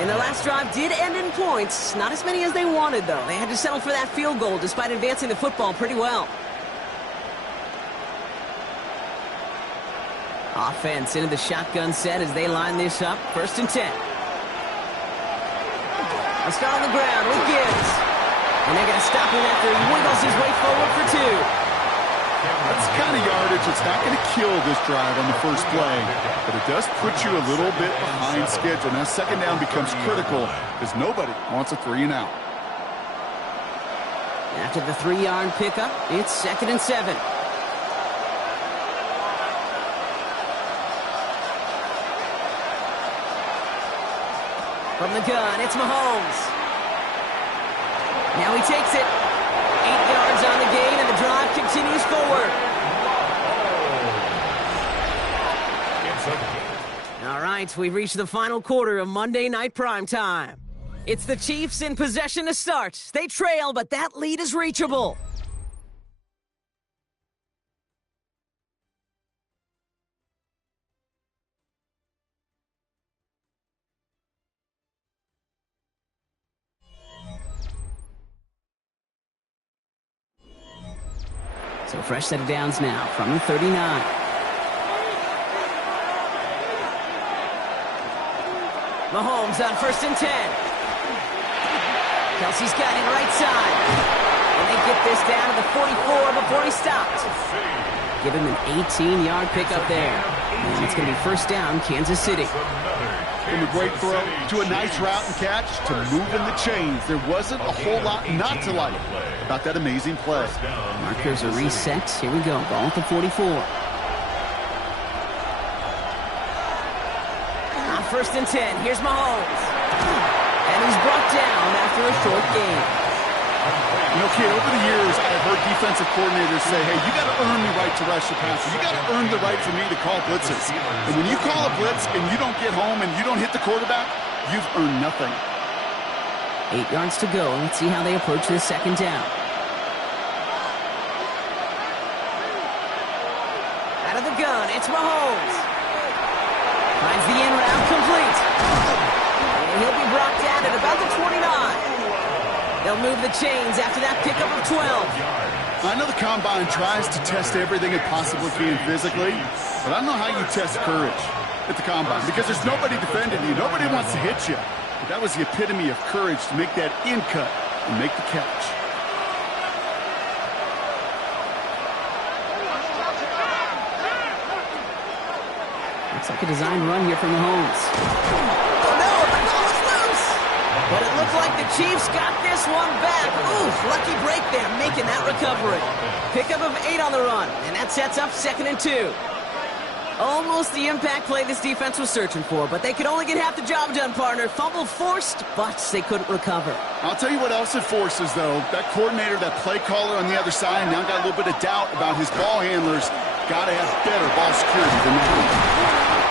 And the last drive did end in points. Not as many as they wanted, though. They had to settle for that field goal despite advancing the football pretty well. Offense into the shotgun set as they line this up. 1st and 10. A start on the ground with Gibbs. And they're going to stop him after he wiggles his way forward for 2. That's kind of yardage. It's not going to kill this drive on the first play, but it does put you a little bit behind schedule. Now 2nd down becomes critical because nobody wants a 3 and out. After the 3-yard pickup, it's 2nd and 7. From the gun, it's Mahomes. Now he takes it. 8 yards on the gain, and the drive continues forward. All right, we've reached the final quarter of Monday Night Primetime. It's the Chiefs in possession to start. They trail, but that lead is reachable. So fresh set of downs now from the 39. Mahomes on 1st and 10. Kelsey's got it right side. And they get this down to the 44 before he stopped. Give him an 18-yard pickup there. And it's going to be 1st down, Kansas City. From a great throw to a nice route and catch to moving the chains. There wasn't a whole lot not to like about that amazing play. Markers are reset. Here we go. Ball at the 44. On 1st and 10, here's Mahomes. And he's brought down after a short gain. You know, kid, over the years, I've heard defensive coordinators say, hey, you got to earn the right to rush the passer. You got to earn the right for me to call blitzes. And when you call a blitz and you don't get home and you don't hit the quarterback, you've earned nothing. 8 yards to go. Let's see how they approach this 2nd down. Out of the gun, it's Mahomes. Finds the in route complete. And he'll be brought down at about the 29. They'll move the chains after that pickup of 12. I know the Combine tries to test everything it possibly can physically, but I don't know how you test courage at the Combine because there's nobody defending you. Nobody wants to hit you. But that was the epitome of courage to make that in cut and make the catch. Looks like a design run here from Mahomes. Oh no, the ball is loose! But it looked like the Chiefs got this one back. Ooh, lucky break there, making that recovery. Pickup of 8 on the run, and that sets up 2nd and 2. Almost the impact play this defense was searching for, but they could only get half the job done, partner. Fumble forced, but they couldn't recover. I'll tell you what else it forces, though. That coordinator, that play caller on the other side, now got a little bit of doubt about his ball handlers. Got to have better ball security than that.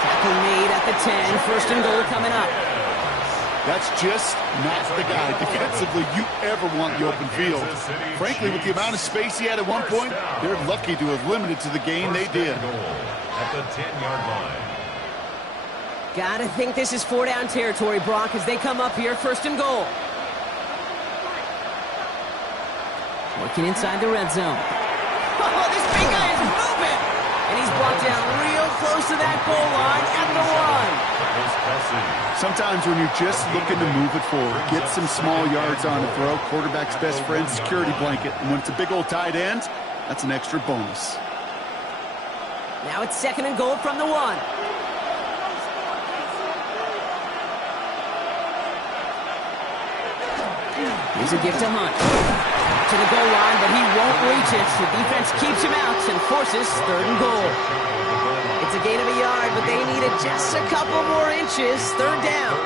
Tackle made at the 10. 1st and goal coming up. That's just not the guy defensively you ever want the open field. Frankly, with the amount of space he had at one point, they're lucky to have limited to the game they did. At the 10-yard line. Gotta think this is 4-down territory, Brock, as they come up here. 1st and goal. Working inside the red zone. Oh, this big guy is moving! And he's brought down real close to that goal line at the 1. Sometimes when you're just looking to move it forward, get some small yards on the throw, quarterback's best friend, security blanket. And when it's a big old tight end, that's an extra bonus. Now it's 2nd and goal from the 1. Here's a gift to Hunt. To the goal line, but he won't reach it. The defense keeps him out and forces 3rd and goal. It's a gain of a yard, but they needed just a couple more inches. 3rd down.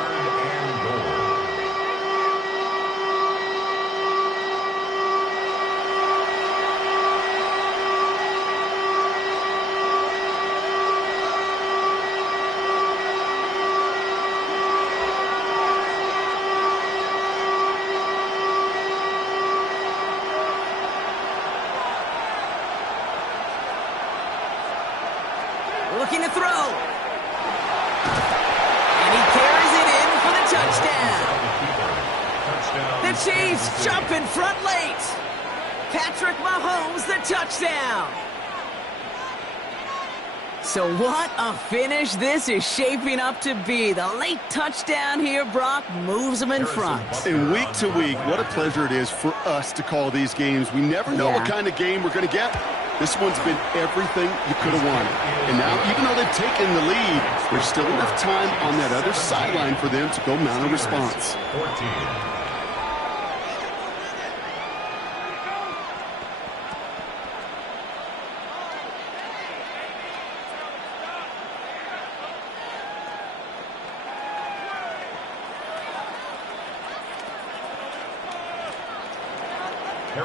Looking to throw. And he carries it in for the touchdown. The Chiefs jump in front late. Patrick Mahomes, the touchdown. So what a finish this is shaping up to be. The late touchdown here, Brock, moves them in front. And week to week, what a pleasure it is for us to call these games. We never know what kind of game we're going to get. This one's been everything you could have wanted. And now, even though they've taken the lead, there's still enough time on that other sideline for them to go mount a response. 14.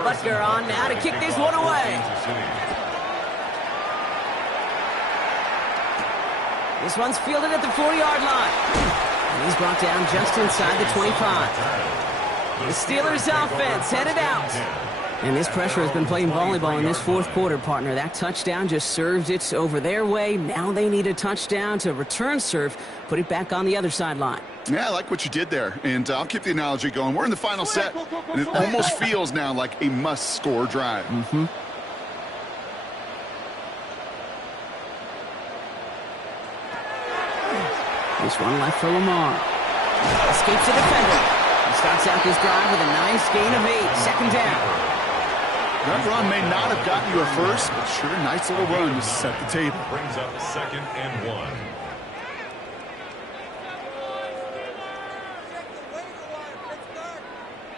Butker on now to kick this one away. This one's fielded at the 40-yard line. And he's brought down just inside the 25. The Steelers offense headed out. And this pressure has been playing volleyball in this fourth quarter, partner. That touchdown just served it over their way. Now they need a touchdown to return serve, put it back on the other sideline. Yeah, I like what you did there. And I'll keep the analogy going. We're in the final set, and it almost feels now like a must-score drive. This one left for Lamar. Escapes the defender. He starts out this drive with a nice gain of 8. Second down. That run may not have gotten you a first, but sure, nice little run to set the table. Brings up 2nd and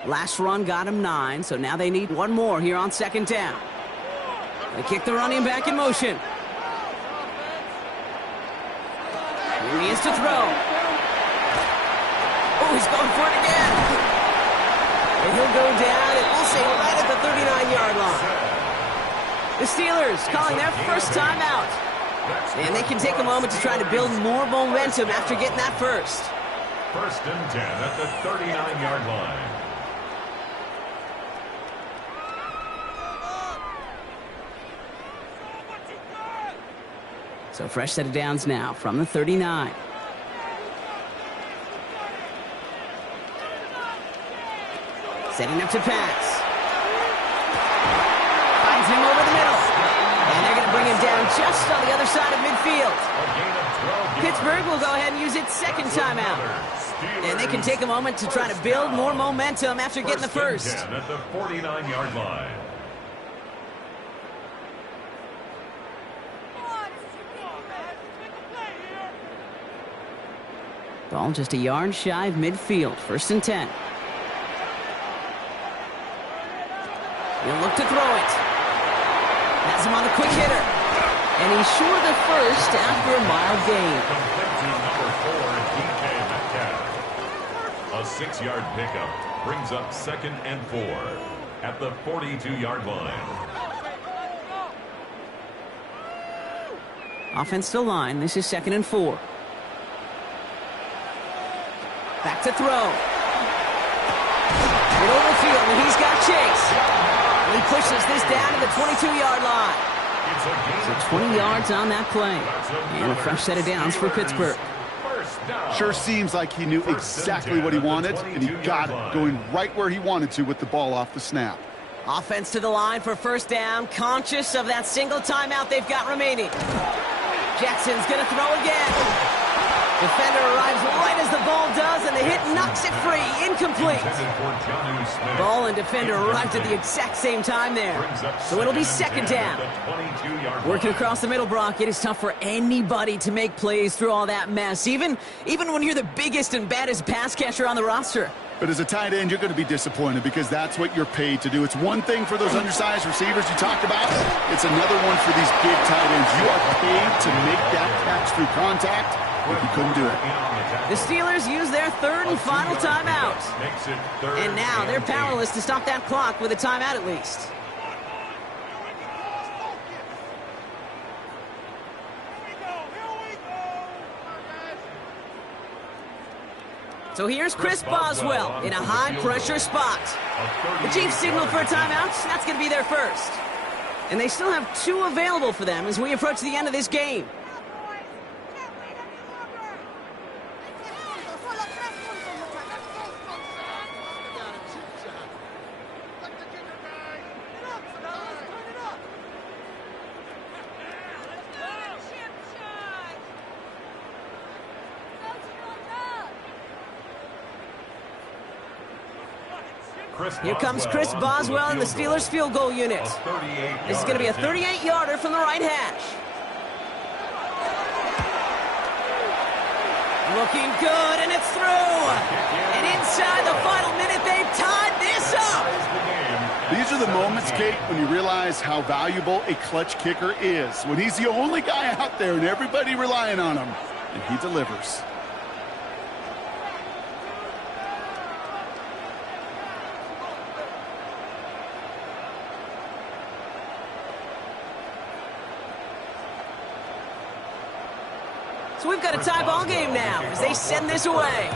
1. Last run got him 9, so now they need one more here on second down. They kick the running back in motion. Here he is to throw. Oh, he's going for it again. And he'll go down, and we'll say right at the 39-yard line. The Steelers calling their first timeout. And they can take a moment to try to build more momentum after getting that first. 1st and 10 at the 39-yard line. So fresh set of downs now from the 39. Setting up to pass. Finds him over the middle. And they're going to bring him down just on the other side of midfield. Pittsburgh will go ahead and use its second timeout. And they can take a moment to try to build more momentum after getting the first. 10 at the 49-yard line. Ball just a yard shy of midfield. 1st and 10. He'll look to throw it. Has him on the quick hitter. And he's sure the first after a mild gain. Complete to number 4, DK Metcalf. A 6-yard pickup brings up 2nd and 4 at the 42-yard line. Offense to line. This is 2nd and 4. Back to throw. Middle of the field, and he's got Chase. And he pushes this down to the 22-yard line. So 20 yards on that play. And a fresh set of downs for Pittsburgh. Sure seems like he knew exactly what he wanted, and he got it, going right where he wanted to with the ball off the snap. Offense to the line for first down, conscious of that single timeout they've got remaining. Jackson's going to throw again. Defender arrives right as the ball does, and the hit knocks it free. Incomplete. Ball and defender arrived at the exact same time there. So it'll be second down. Working across the middle, Brock, it is tough for anybody to make plays through all that mess, even when you're the biggest and baddest pass catcher on the roster. But as a tight end, you're going to be disappointed because that's what you're paid to do. It's one thing for those undersized receivers you talked about. It's another one for these big tight ends. You are paid to make that catch through contact. But he couldn't do it. The Steelers use their third and final timeout. And now they're powerless to stop that clock with a timeout at least. So here's Chris Boswell in a high-pressure spot. The Chiefs signal for a timeout. That's going to be their first. And they still have 2 available for them as we approach the end of this game. Here comes Chris Boswell in the Steelers field goal unit. This is going to be a 38-yarder from the right hash. Looking good, and it's through. And inside the final minute, they've tied this up. These are the moments, Kate, when you realize how valuable a clutch kicker is. When he's the only guy out there and everybody relying on him, and he delivers. So we've got a tie ball game now as they send this away.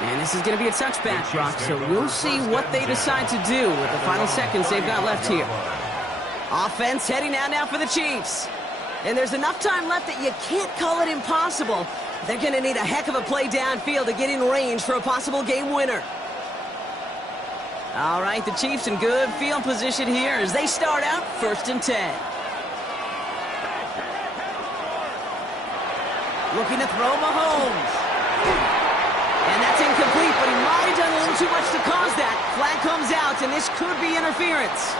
And this is going to be a touchback, Brock, so we'll see what they decide to do with the final seconds they've got left here. Offense heading out now for the Chiefs. And there's enough time left that you can't call it impossible. They're going to need a heck of a play downfield to get in range for a possible game winner. All right, the Chiefs in good field position here as they start out 1st and 10. Looking to throw Mahomes. And that's incomplete, but he might have done a little too much to cause that. Flag comes out, and this could be interference.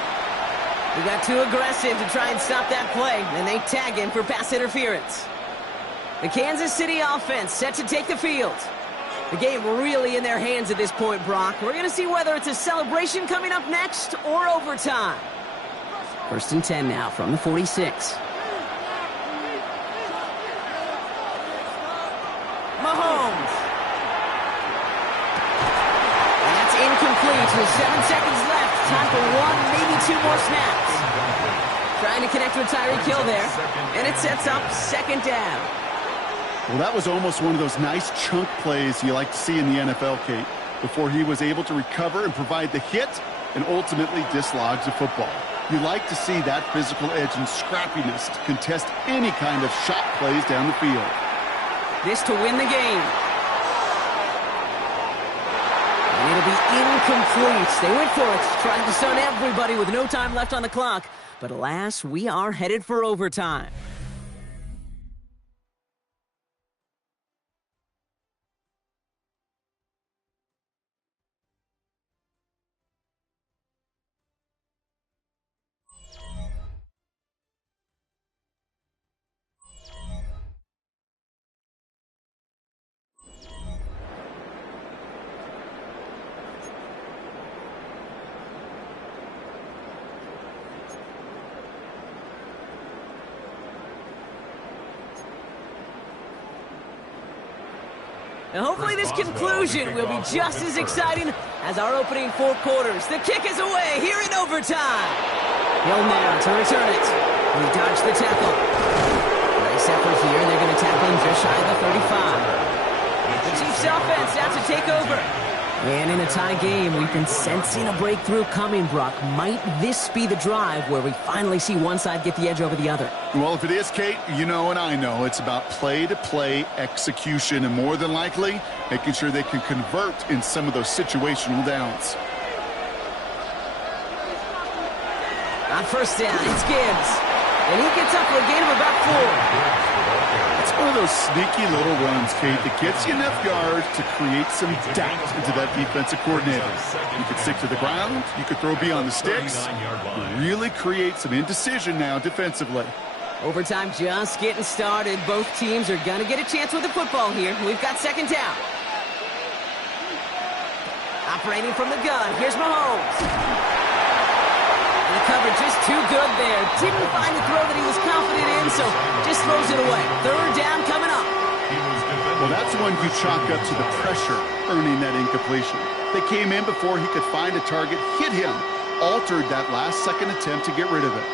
He got too aggressive to try and stop that play, and they tag him for pass interference. The Kansas City offense set to take the field. The game really in their hands at this point, Brock. We're going to see whether it's a celebration coming up next or overtime. 1st and 10 now from the 46. Mahomes. And that's incomplete with 7 seconds left. Time for 1, maybe 2 more snaps. Trying to connect with Tyreek Hill there. And it sets up 2nd down. Well, that was almost one of those nice chunk plays you like to see in the NFL, Kate, before he was able to recover and provide the hit and ultimately dislodge the football. You like to see that physical edge and scrappiness to contest any kind of shot plays down the field. This to win the game. And it'll be incomplete. They went for it, trying to stun everybody with no time left on the clock. But alas, we are headed for overtime. Now hopefully this conclusion will be just as exciting as our opening 4 quarters. The kick is away here in overtime. Hill now to return it. He dodged the tackle. Nice effort here. They're going to tackle him just shy of the 35. The Chiefs offense out to take over. And in a tie game, we've been sensing a breakthrough coming, Brock. Might this be the drive where we finally see one side get the edge over the other? Well, if it is, Kate, you know and I know it's about play-to-play execution and more than likely making sure they can convert in some of those situational downs. On 1st down, it's Gibbs. And he gets up for a gain of about 4. It's one of those sneaky little runs, Kate, that gets you enough yards to create some doubt into that defensive coordinator. You could stick to the ground, you could throw beyond the sticks, really create some indecision now defensively. Overtime just getting started. Both teams are going to get a chance with the football here. We've got 2nd down. Operating from the gun, here's Mahomes. And the coverage just too good there. Didn't find the throw that he was confident in, so just throws it away. 3rd down coming up. Well, that's one you chalk up to the pressure earning that incompletion. They came in before he could find a target, hit him, altered that last-second attempt to get rid of it.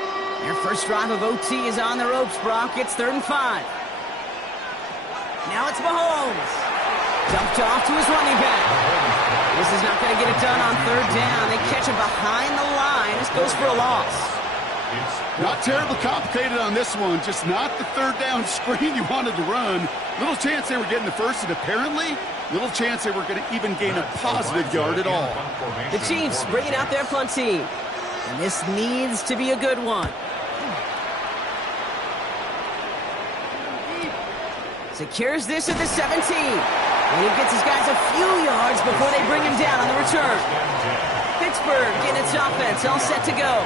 Their first drive of OT is on the ropes, Brock. It's 3rd and 5. Now it's Mahomes. Dumped off to his running back. This is not going to get it done on 3rd down. They catch him behind the line. This goes for a loss. Not terribly complicated on this one. Just not the 3rd down screen you wanted to run. Little chance they were getting the first, and apparently little chance they were going to even gain a positive yard at all. The Chiefs bringing out their punt team. And this needs to be a good one. Secures this at the 17. And he gets his guys a few yards before they bring him down on the return. Pittsburgh getting its offense all set to go.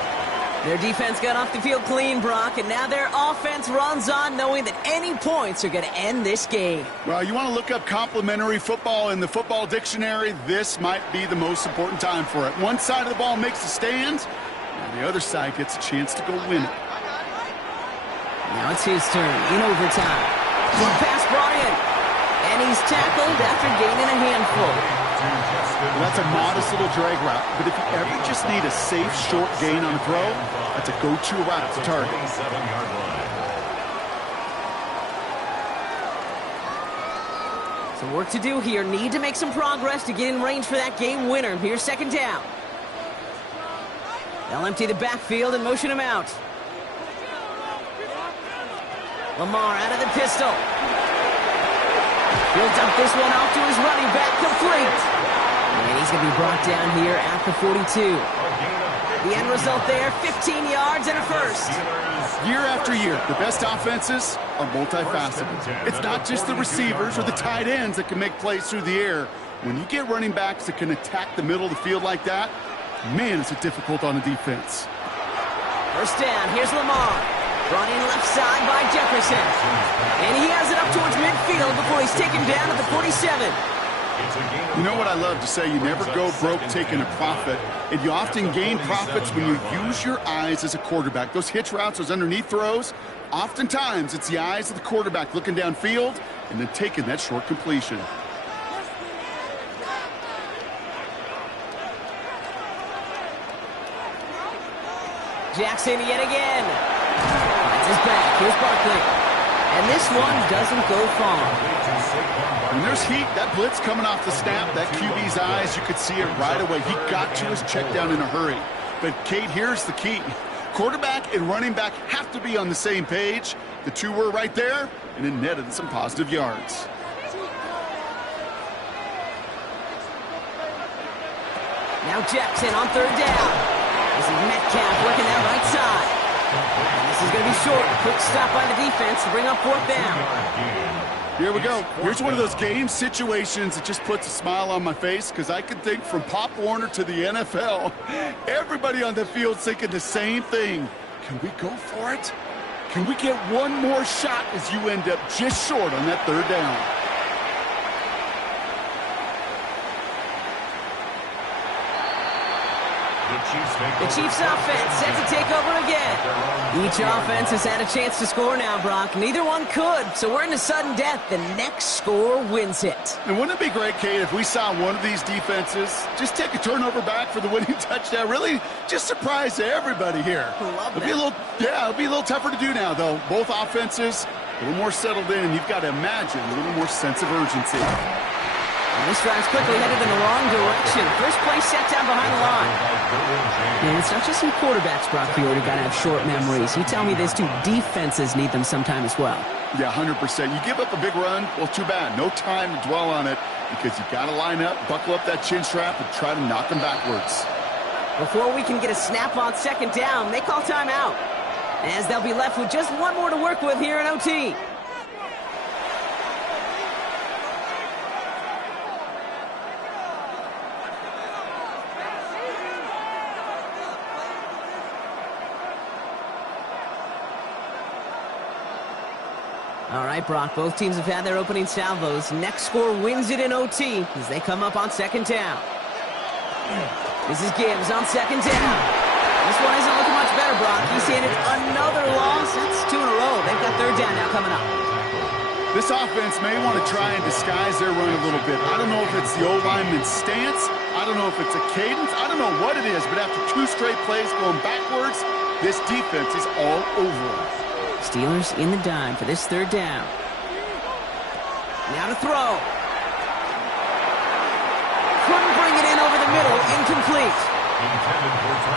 Their defense got off the field clean, Brock, and now their offense runs on knowing that any points are going to end this game. Well, you want to look up complimentary football in the football dictionary, this might be the most important time for it. One side of the ball makes a stand, and the other side gets a chance to go win it. Now it's his turn in overtime. Good pass brought in. And he's tackled after gaining a handful. Well, that's a modest little drag route, but if you ever just need a safe, short gain on a throw, that's a go-to route to target. 27-yard line. Some work to do here. Need to make some progress to get in range for that game winner. Here's second down. They'll empty the backfield and motion him out. Lamar out of the pistol. He'll dump this one off to his running back, complete. And he's going to be brought down here at the 42. The end result there, 15 yards and a first. Year after year, the best offenses are multifaceted. It's not just the receivers or the tight ends that can make plays through the air. When you get running backs that can attack the middle of the field like that, man, is it difficult on the defense. First down, here's Lamar. Brought in left side by Jefferson. And he has it up towards midfield before he's taken down at the 47. You know what I love to say? You never go broke taking a profit. And you often gain profits when you use your eyes as a quarterback. Those hitch routes, those underneath throws, oftentimes it's the eyes of the quarterback looking downfield and then taking that short completion. Jackson yet again. Finds his back. Here's Barkley. And this one doesn't go far. When there's heat, that blitz coming off the snap, that QB's eyes, you could see it right away. He got to his check down in a hurry. But, Kate, here's the key. Quarterback and running back have to be on the same page. The two were right there, and it netted some positive yards. Now Jackson on third down. This is Metcalf working that right side. And this is going to be short. Quick stop by the defense to bring up fourth down. Here we go. Here's one of those game situations that just puts a smile on my face because I can think from Pop Warner to the NFL. Everybody on the field's thinking the same thing. Can we go for it? Can we get one more shot as you end up just short on that third down? The Chiefs offense set to take over again. Each offense has had a chance to score now, Brock. Neither one could, so we're in a sudden death. The next score wins it. And wouldn't it be great, Kate, if we saw one of these defenses just take a turnover back for the winning touchdown? Really just surprise everybody here. It'll be a little tougher to do now, though. Both offenses a little more settled in, and you've got to imagine a little more sense of urgency. And this drive's quickly headed in the wrong direction. First play set down behind the line. And it's not just some quarterbacks, Brock Field, who got to have short memories. You tell me this too, defenses need them sometime as well. Yeah, 100%. You give up a big run, well, too bad. No time to dwell on it because you got to line up, buckle up that chin strap, and try to knock them backwards. Before we can get a snap on second down, they call timeout. As they'll be left with just one more to work with here in OT. All right, Brock, both teams have had their opening salvos. Next score wins it in OT as they come up on second down. This is Gibbs on second down. This one isn't looking much better, Brock. He's handed another loss. That's two in a row. They've got third down now coming up. This offense may want to try and disguise their run a little bit. I don't know if it's the O-lineman's stance. I don't know if it's a cadence. I don't know what it is, but after two straight plays going backwards, this defense is all over them. Steelers in the dime for this third down. Now to throw. Couldn't bring it in over the middle. Incomplete.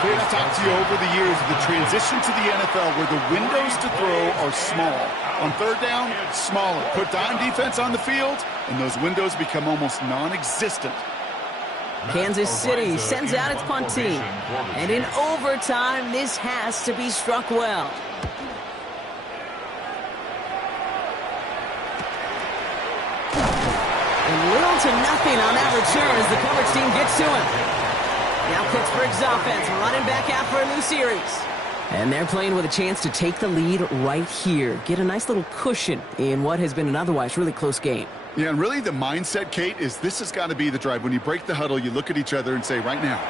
I've talked to you over the years of the transition to the NFL where the windows to throw are small. On third down, smaller. Put dime defense on the field, and those windows become almost non-existent. Kansas City sends out its punt team. And in overtime, this has to be struck well. Little to nothing on that return as the coverage team gets to him. Now Pittsburgh's offense running back out for a new series. And they're playing with a chance to take the lead right here. Get a nice little cushion in what has been an otherwise really close game. Yeah, and really the mindset, Kate, is this has got to be the drive. When you break the huddle, you look at each other and say, right now,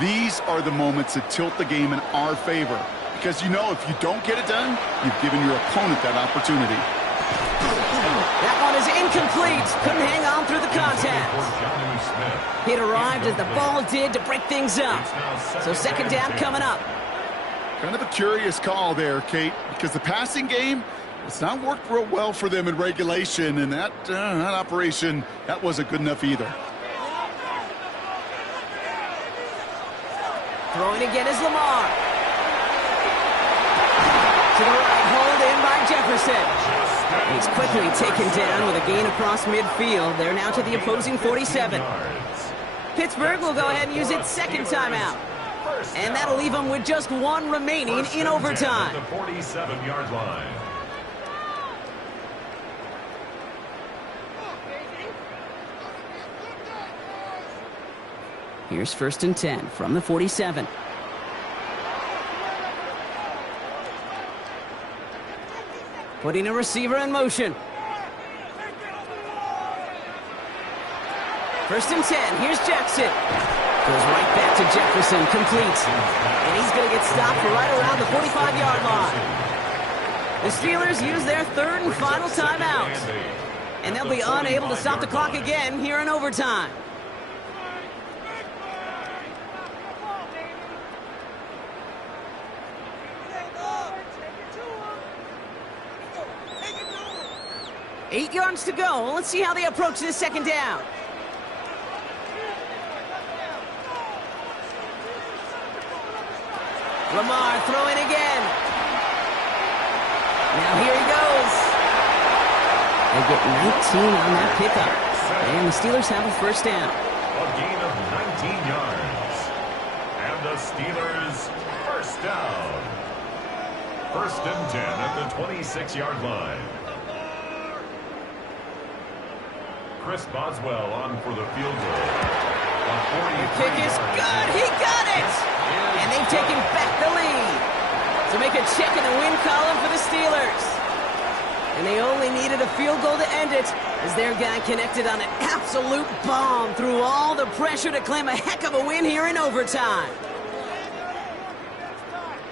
these are the moments that tilt the game in our favor. Because you know if you don't get it done, you've given your opponent that opportunity. That one is incomplete. Couldn't hang on through the contact. It arrived as the ball did to break things up. So second down coming up. Kind of a curious call there, Kate, because the passing game, it's not worked real well for them in regulation, and that operation, that wasn't good enough either. Throwing again is Lamar. To the right, hold in by Jefferson. He's quickly taken down with a gain across midfield. They're now to the opposing 47. Pittsburgh will go ahead and use its second timeout. And that'll leave them with just one remaining in overtime. The 47-yard line. Here's 1st and 10 from the 47. Putting a receiver in motion. 1st and 10. Here's Jackson. Goes right back to Jefferson. Complete. And he's going to get stopped right around the 45-yard line. The Steelers use their third and final timeout. And they'll be unable to stop the clock again here in overtime. Eight yards to go. Let's see how they approach this second down. Lamar throwing again. Now here he goes. They get 19 on that pickup. And the Steelers have a first down. A gain of 19 yards. And the Steelers first down. 1st and 10 at the 26-yard line. Chris Boswell on for the field goal. The kick is good. He got it. And they've taken back the lead to make a check in the win column for the Steelers. And they only needed a field goal to end it as their guy connected on an absolute bomb through all the pressure to claim a heck of a win here in overtime.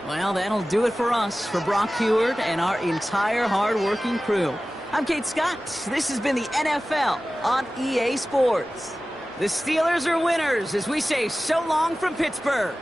Well, that'll do it for us, for Brock Huard and our entire hard-working crew. I'm Kate Scott. This has been the NFL on EA Sports. The Steelers are winners as we say so long from Pittsburgh.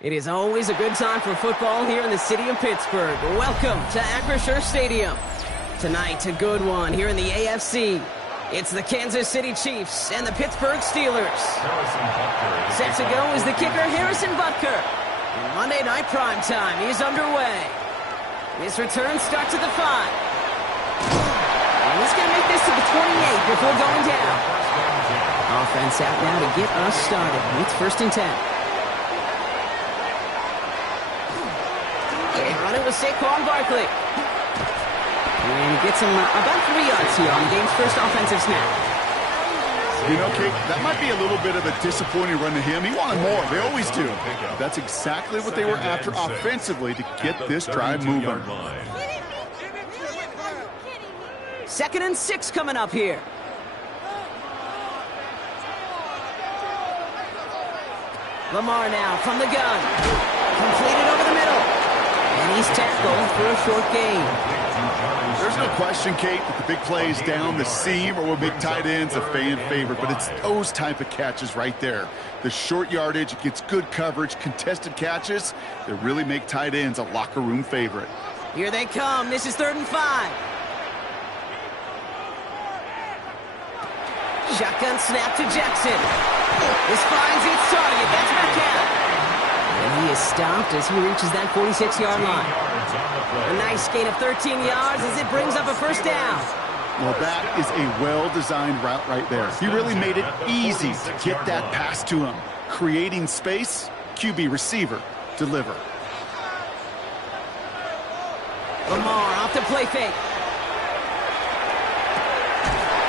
It is always a good time for football here in the city of Pittsburgh. Welcome to Acrisure Stadium. Tonight, a good one here in the AFC. It's the Kansas City Chiefs and the Pittsburgh Steelers. Set to go is the kicker, Harrison Butker. And Monday Night Prime Time is underway. His return starts at the 5. And he's going to make this to the 28 before going down. Offense out now to get us started. It's 1st and 10. They run it with Saquon Barkley. And gets him about 3 yards here on the game's first offensive snap. You know, Kate, that might be a little bit of a disappointing run to him. He wanted more. They always do. That's exactly what they were after offensively to get this drive moving. 2nd and 6 coming up here. Lamar now from the gun. Completed over the middle. And he's tackled for a short gain. There's no question, Kate, that the big plays down the seam or what make tight ends a fan favorite, but it's those type of catches right there. The short yardage, it gets good coverage, contested catches that really make tight ends a locker room favorite. Here they come. This is 3rd and 5. Shotgun snap to Jackson. This finds its target. That's Metcalf. And he is stopped as he reaches that 46-yard line. A nice gain of 13 yards as it brings up a 1st down. Well, that is a well-designed route right there. He really made it easy to get that pass to him. Creating space, QB receiver, deliver. Lamar off the play fake.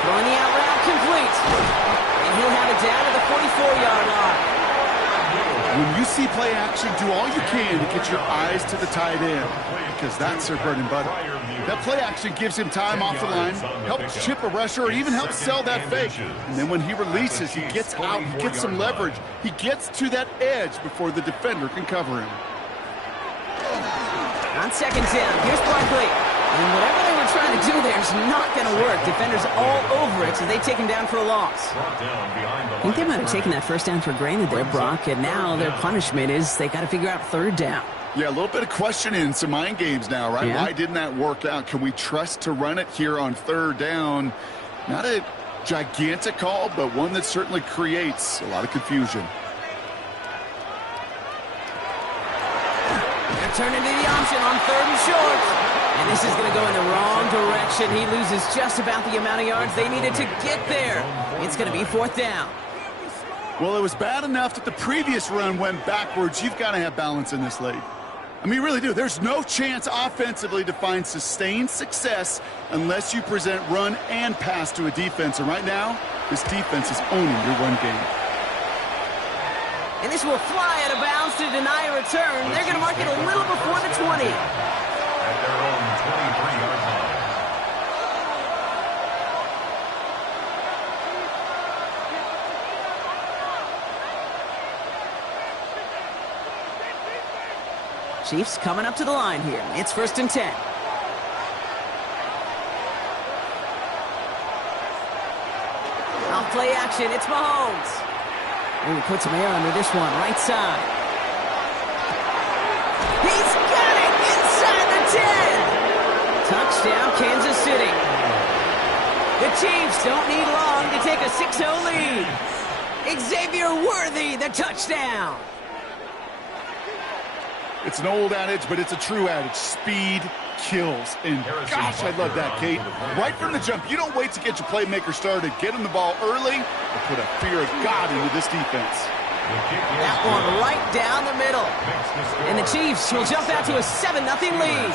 Throwing the out route complete. And he'll have it down to the 44-yard line. When you see play action, do all you can to get your eyes to the tight end, because that's their bread and butter. That play action gives him time off the line, helps chip a rusher, or even helps sell that fake. And then when he releases, he gets out, he gets some leverage. He gets to that edge before the defender can cover him. On 2nd down, here's Barkley. And whatever they were trying to do there is not going to work. Defenders all over it, so they take him down for a loss. I think they might have taken that 1st down for granted there, Brock, and now their punishment is they got to figure out 3rd down. Yeah, a little bit of questioning, some mind games now, right? Yeah. Why didn't that work out? Can we trust to run it here on 3rd down? Not a gigantic call, but one that certainly creates a lot of confusion. They're turning to the option on 3rd and short. And this is going to go in the wrong direction. He loses just about the amount of yards they needed to get there. It's going to be 4th down. Well, it was bad enough that the previous run went backwards. You've got to have balance in this league. I mean, you really do. There's no chance offensively to find sustained success unless you present run and pass to a defense. And right now, this defense is owning your run game. And this will fly out of bounds to deny a return. They're going to mark it a little before the 20. At their own 23-yard line. Chiefs coming up to the line here. It's 1st and 10. Off play action. It's Mahomes. And he puts some air under this one. Right side. He's got it inside the 10. Touchdown, Kansas City. The Chiefs don't need long to take a 6-0 lead. Xavier Worthy, the touchdown. It's an old adage, but it's a true adage. Speed kills. And gosh, I love that, Kate. Right from the jump, you don't wait to get your playmaker started. Get him the ball early and put a fear of God into this defense. That one right down the middle. And the Chiefs will jump out to a 7-0 lead.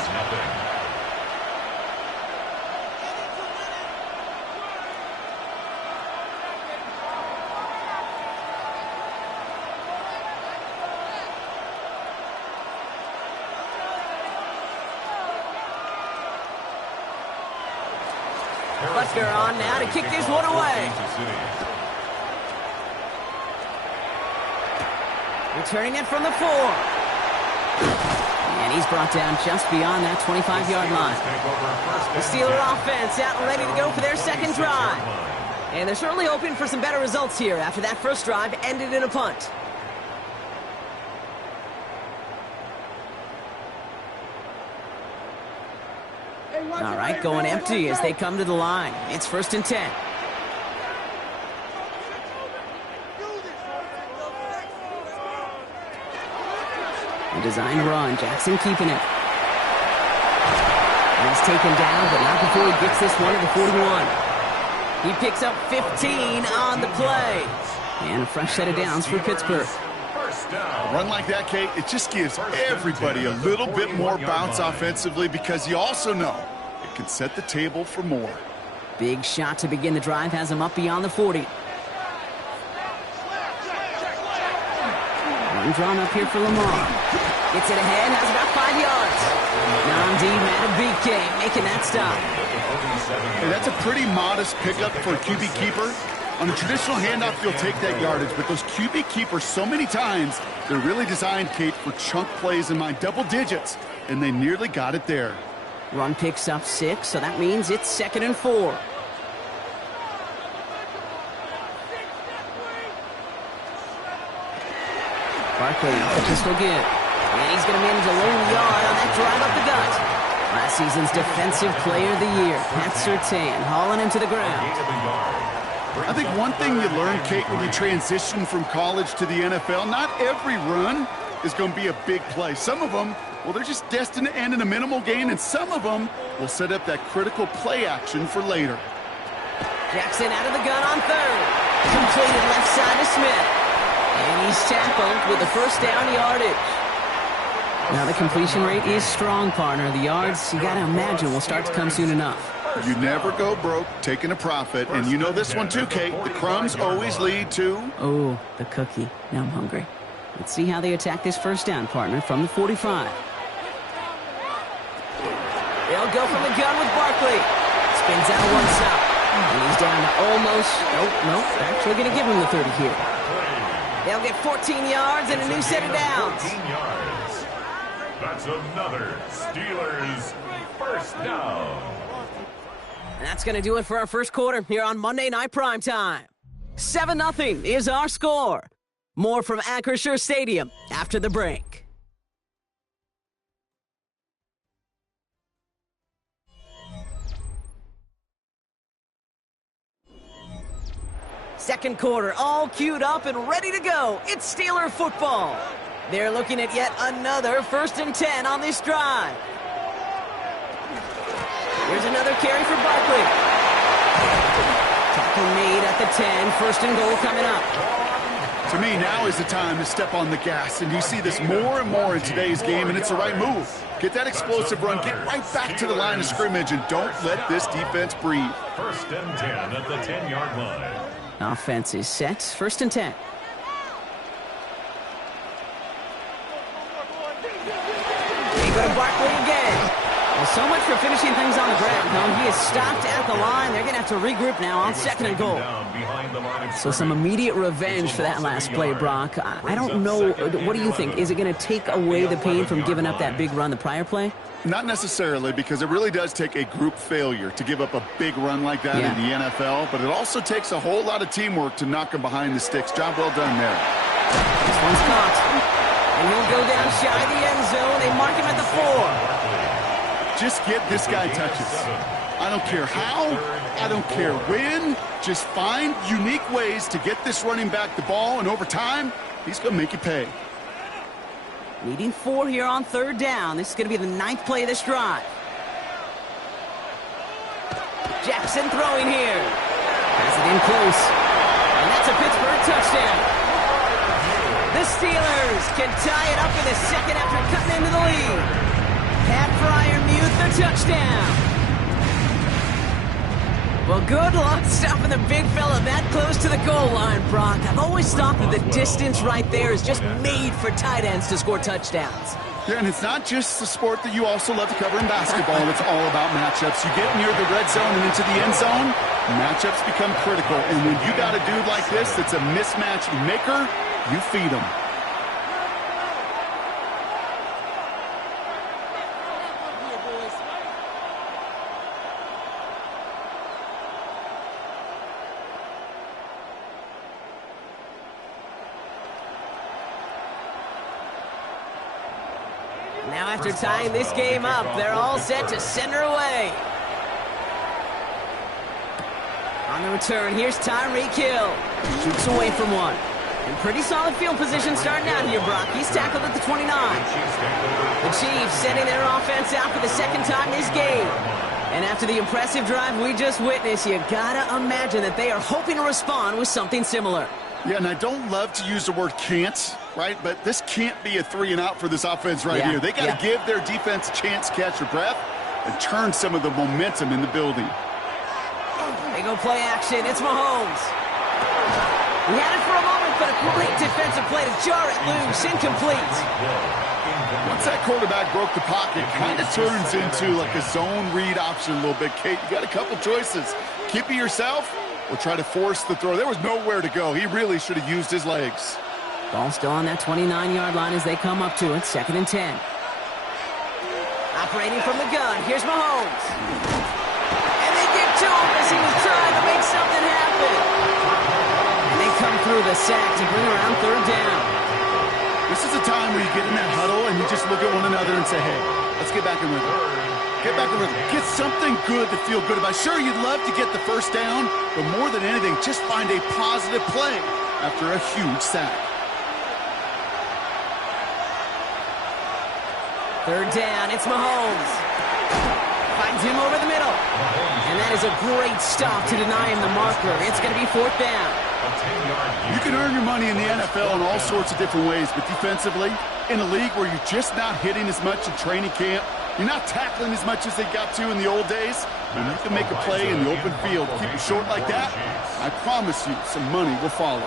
Butker on now to kick this one away. Returning it from the 4. And he's brought down just beyond that 25-yard line. The Steeler offense out and ready to go for their 2nd drive. And they're certainly hoping for some better results here after that first drive ended in a punt. All right, going empty as they come to the line. It's 1st and 10. A designed run. Jackson keeping it. And he's taken down, but not before he gets this one to the 41. He picks up 15 on the play. And a fresh set of downs for Pittsburgh. A run like that, Kate, it just gives everybody a little bit more bounce offensively because you also know it can set the table for more. Big shot to begin the drive has him up beyond the 40. Run drawn up here for Lamar. Gets it ahead, has about 5 yards. Nnamdi Madubuike making that stop. Hey, that's a pretty modest pickup for a QB keeper. On a traditional handoff, you'll take that yardage, but those QB keepers, so many times, they're really designed, Kate, for chunk plays in my double digits, and they nearly got it there. Run picks up 6, so that means it's 2nd and 4. Barkley, the pistol give. And he's going to manage a lone yard on that drive up the gut. Last season's Defensive Player of the Year, Pat Surtain, hauling him to the ground. I think one thing you learn, Kate, when you transition from college to the NFL, not every run is going to be a big play. Some of them, well, they're just destined to end in a minimal gain, and some of them will set up that critical play action for later. Jackson out of the gun on 3rd. Completed left side to Smith. And he's tackled with the first down yardage. Now the completion rate is strong, partner. The yards, you got to imagine, will start to come soon enough. You never go broke taking a profit, and you know this one too, Kate. The crumbs always lead to... Oh, the cookie. Now I'm hungry. Let's see how they attack this first down, partner, from the 45. They'll go from the gun with Barkley. Spins out one stop. And he's down to almost... Nope. Actually going to give him the 30 here. They'll get 14 yards and a new set of downs. 14 yards. That's another Steelers first down. And that's going to do it for our first quarter here on Monday Night Primetime. 7-0 is our score. More from Acrisure Stadium after the break. Second quarter, all queued up and ready to go. It's Steeler football. They're looking at yet another 1st and 10 on this drive. Here's another carry for Barkley. Tackle made at the 10. 1st and goal coming up. To me, now is the time to step on the gas, and you see this more and more in today's game, and it's the right move. Get that explosive run, get right back to the line of scrimmage, and don't let this defense breathe. 1st and 10 at the 10-yard line. Offense is set. 1st and 10. They go to Barkley again. Well, so much for finishing things on the ground. No, he is stopped at the line. They're going to have to regroup now on 2nd and goal. So some immediate revenge for that last play, Brock. I don't know. What do you think? Is it going to take away the pain from giving up that big run the prior play? Not necessarily, because it really does take a group failure to give up a big run like that in the NFL, but it also takes a whole lot of teamwork to knock him behind the sticks. Job well done there. This one's caught. And he'll go down shy of the end zone. They mark him at the 4. Just get this guy touches. I don't care how, I don't care when. Just find unique ways to get this running back the ball, and over time, he's going to make you pay. Needing 4 here on 3rd down. This is going to be the 9th play of this drive. Jackson throwing here. Has it in close. And that's a Pittsburgh touchdown. The Steelers can tie it up in the 2nd after cutting into the lead. Pat Freiermuth, the touchdown. Well, good luck stopping the big fella that close to the goal line, Brock. I've always thought that the distance right there is just made for tight ends to score touchdowns. Yeah, and it's not just the sport that you also love to cover in basketball. It's all about matchups. You get near the red zone and into the end zone, matchups become critical. And when you got a dude like this that's a mismatch maker, you feed him. Now after tying this game up, they're all set to send her away. On the return, here's Tyreek Hill. Shoots away from one. In pretty solid field position starting out here, Brock. He's tackled at the 29. The Chiefs sending their offense out for the 2nd time this game. And after the impressive drive we just witnessed, you gotta imagine that they are hoping to respond with something similar. Yeah, and I don't love to use the word can't, right? But this can't be a 3-and-out for this offense right here. They got to give their defense a chance to catch their breath and turn some of the momentum in the building. They go play action. It's Mahomes. He had it for a moment, but a great defensive play to jar it loose. Incomplete. Once that quarterback broke the pocket, kind of turns into like a zone read option a little bit. Kate, you got a couple choices. Keep it yourself or try to force the throw. There was nowhere to go. He really should have used his legs. Ball still on that 29-yard line as they come up to it. 2nd and 10. Operating from the gun. Here's Mahomes. And they get to him as he was trying to make something happen. And they come through the sack to bring around 3rd down. This is a time where you get in that huddle and you just look at one another and say, hey, let's get back in rhythm. Get back in rhythm. Get something good to feel good about. Sure, you'd love to get the 1st down, but more than anything, just find a positive play after a huge sack. 3rd down, it's Mahomes. Finds him over the middle. And that is a great stop to deny him the marker. It's going to be 4th down. You can earn your money in the NFL in all sorts of different ways, but defensively, in a league where you're just not hitting as much in training camp, you're not tackling as much as they got to in the old days, when you can make a play in the open field, keep it short like that, I promise you some money will follow.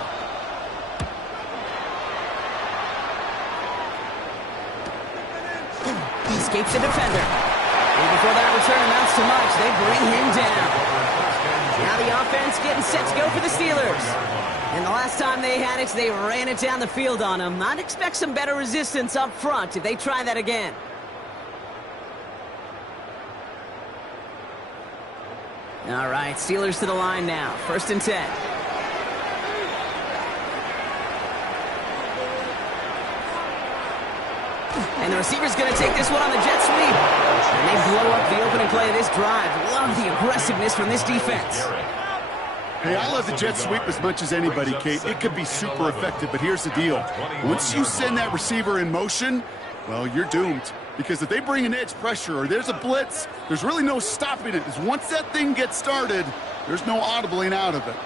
He escapes the defender. And before that return amounts to much, they bring him down. Now the offense getting set to go for the Steelers. And the last time they had it, they ran it down the field on him. I'd expect some better resistance up front if they try that again. All right, Steelers to the line now. 1st and 10. And the receiver's going to take this one on the jet sweep. And they blow up the opening play of this drive. Love the aggressiveness from this defense. Hey, I love the jet sweep as much as anybody, Kate. It could be super effective, but here's the deal. Once you send that receiver in motion, well, you're doomed. Because if they bring an edge pressure or there's a blitz, there's really no stopping it. Because once that thing gets started, there's no audibling out of it.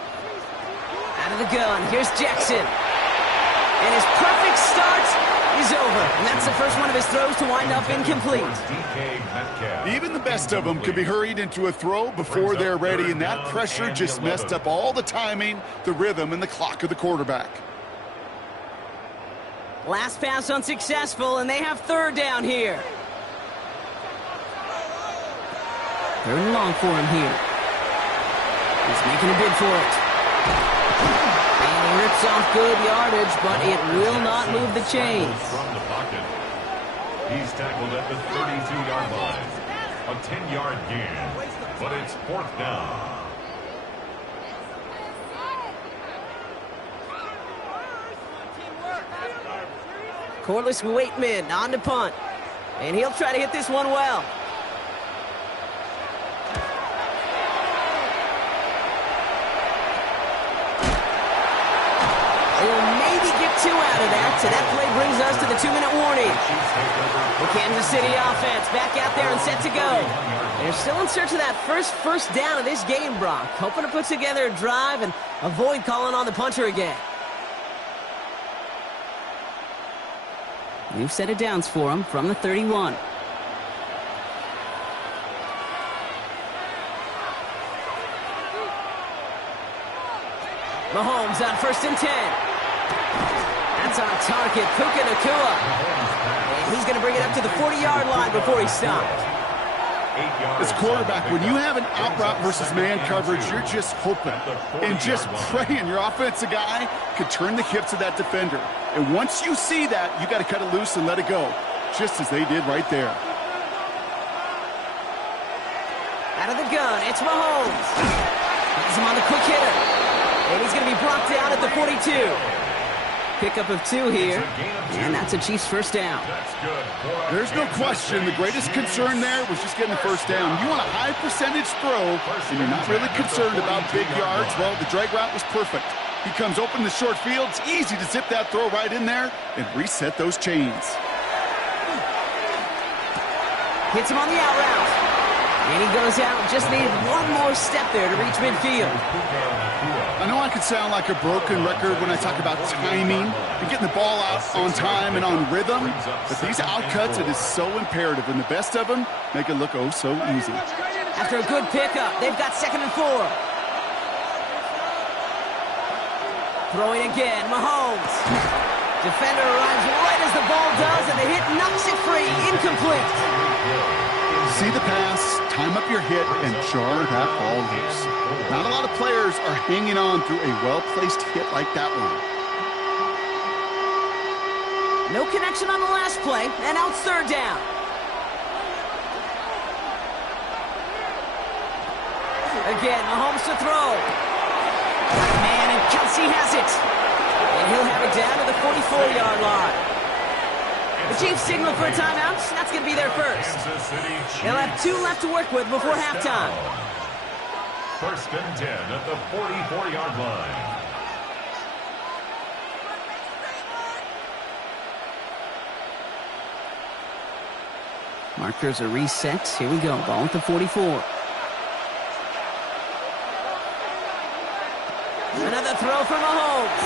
Out of the gun, here's Jackson. And his perfect start is over. And that's the first one of his throws to wind up incomplete. Even the best of them could be hurried into a throw before they're ready, and that pressure just messed up all the timing, the rhythm, and the clock of the quarterback. Last pass unsuccessful, and they have 3rd down here. 3rd and long for him here. He's making a bid for it. And he rips off good yardage, but it will not move the chains. From the pocket. He's tackled at the 32-yard line. A 10-yard gain, but it's 4th down. Corliss Waitman on to punt. And he'll try to hit this one well. They'll maybe get 2 out of that. So that play brings us to the 2-minute warning. The Kansas City offense back out there and set to go. They're still in search of that first down of this game, Brock. Hoping to put together a drive and avoid calling on the punter again. New set of downs for him from the 31. Mahomes on 1st and 10. That's on target, Puka Nacua. And he's going to bring it up to the 40-yard line before he stopped. As quarterback, when you have an out route versus man coverage, you're just hoping and just praying your offensive guy could turn the hips of that defender. And once you see that, you got to cut it loose and let it go, just as they did right there. Out of the gun, it's Mahomes. He's him on the quick hitter. And he's going to be brought down at the 42. Pickup of 2 here, and that's a Chiefs 1st down. There's no question the greatest concern there was just getting the 1st down. You want a high percentage throw, and you're not really concerned about big yards. Well, the drag route was perfect. He comes open in the short field. It's easy to zip that throw right in there and reset those chains. Hits him on the out route. And he goes out, just needed one more step there to reach midfield. I know I could sound like a broken record when I talk about timing and getting the ball out on time and on rhythm, but these outcuts, it is so imperative, and the best of them make it look oh so easy. After a good pickup, they've got 2nd and 4. Throwing again, Mahomes. Defender arrives right as the ball does, and the hit knocks it free, incomplete. See the pass, time up your hit, and jar that ball loose. Not a lot of players are hanging on through a well-placed hit like that one. No connection on the last play, and now it's 3rd down. Again, Mahomes to throw. Man, and Kelsey has it. And he'll have it down to the 44-yard line. The Chiefs signal for a timeout. That's going to be their first. They'll have 2 left to work with before halftime. 1st and 10 at the 44-yard line. Markers are reset. Here we go. Ball at the 44. Another throw for Mahomes.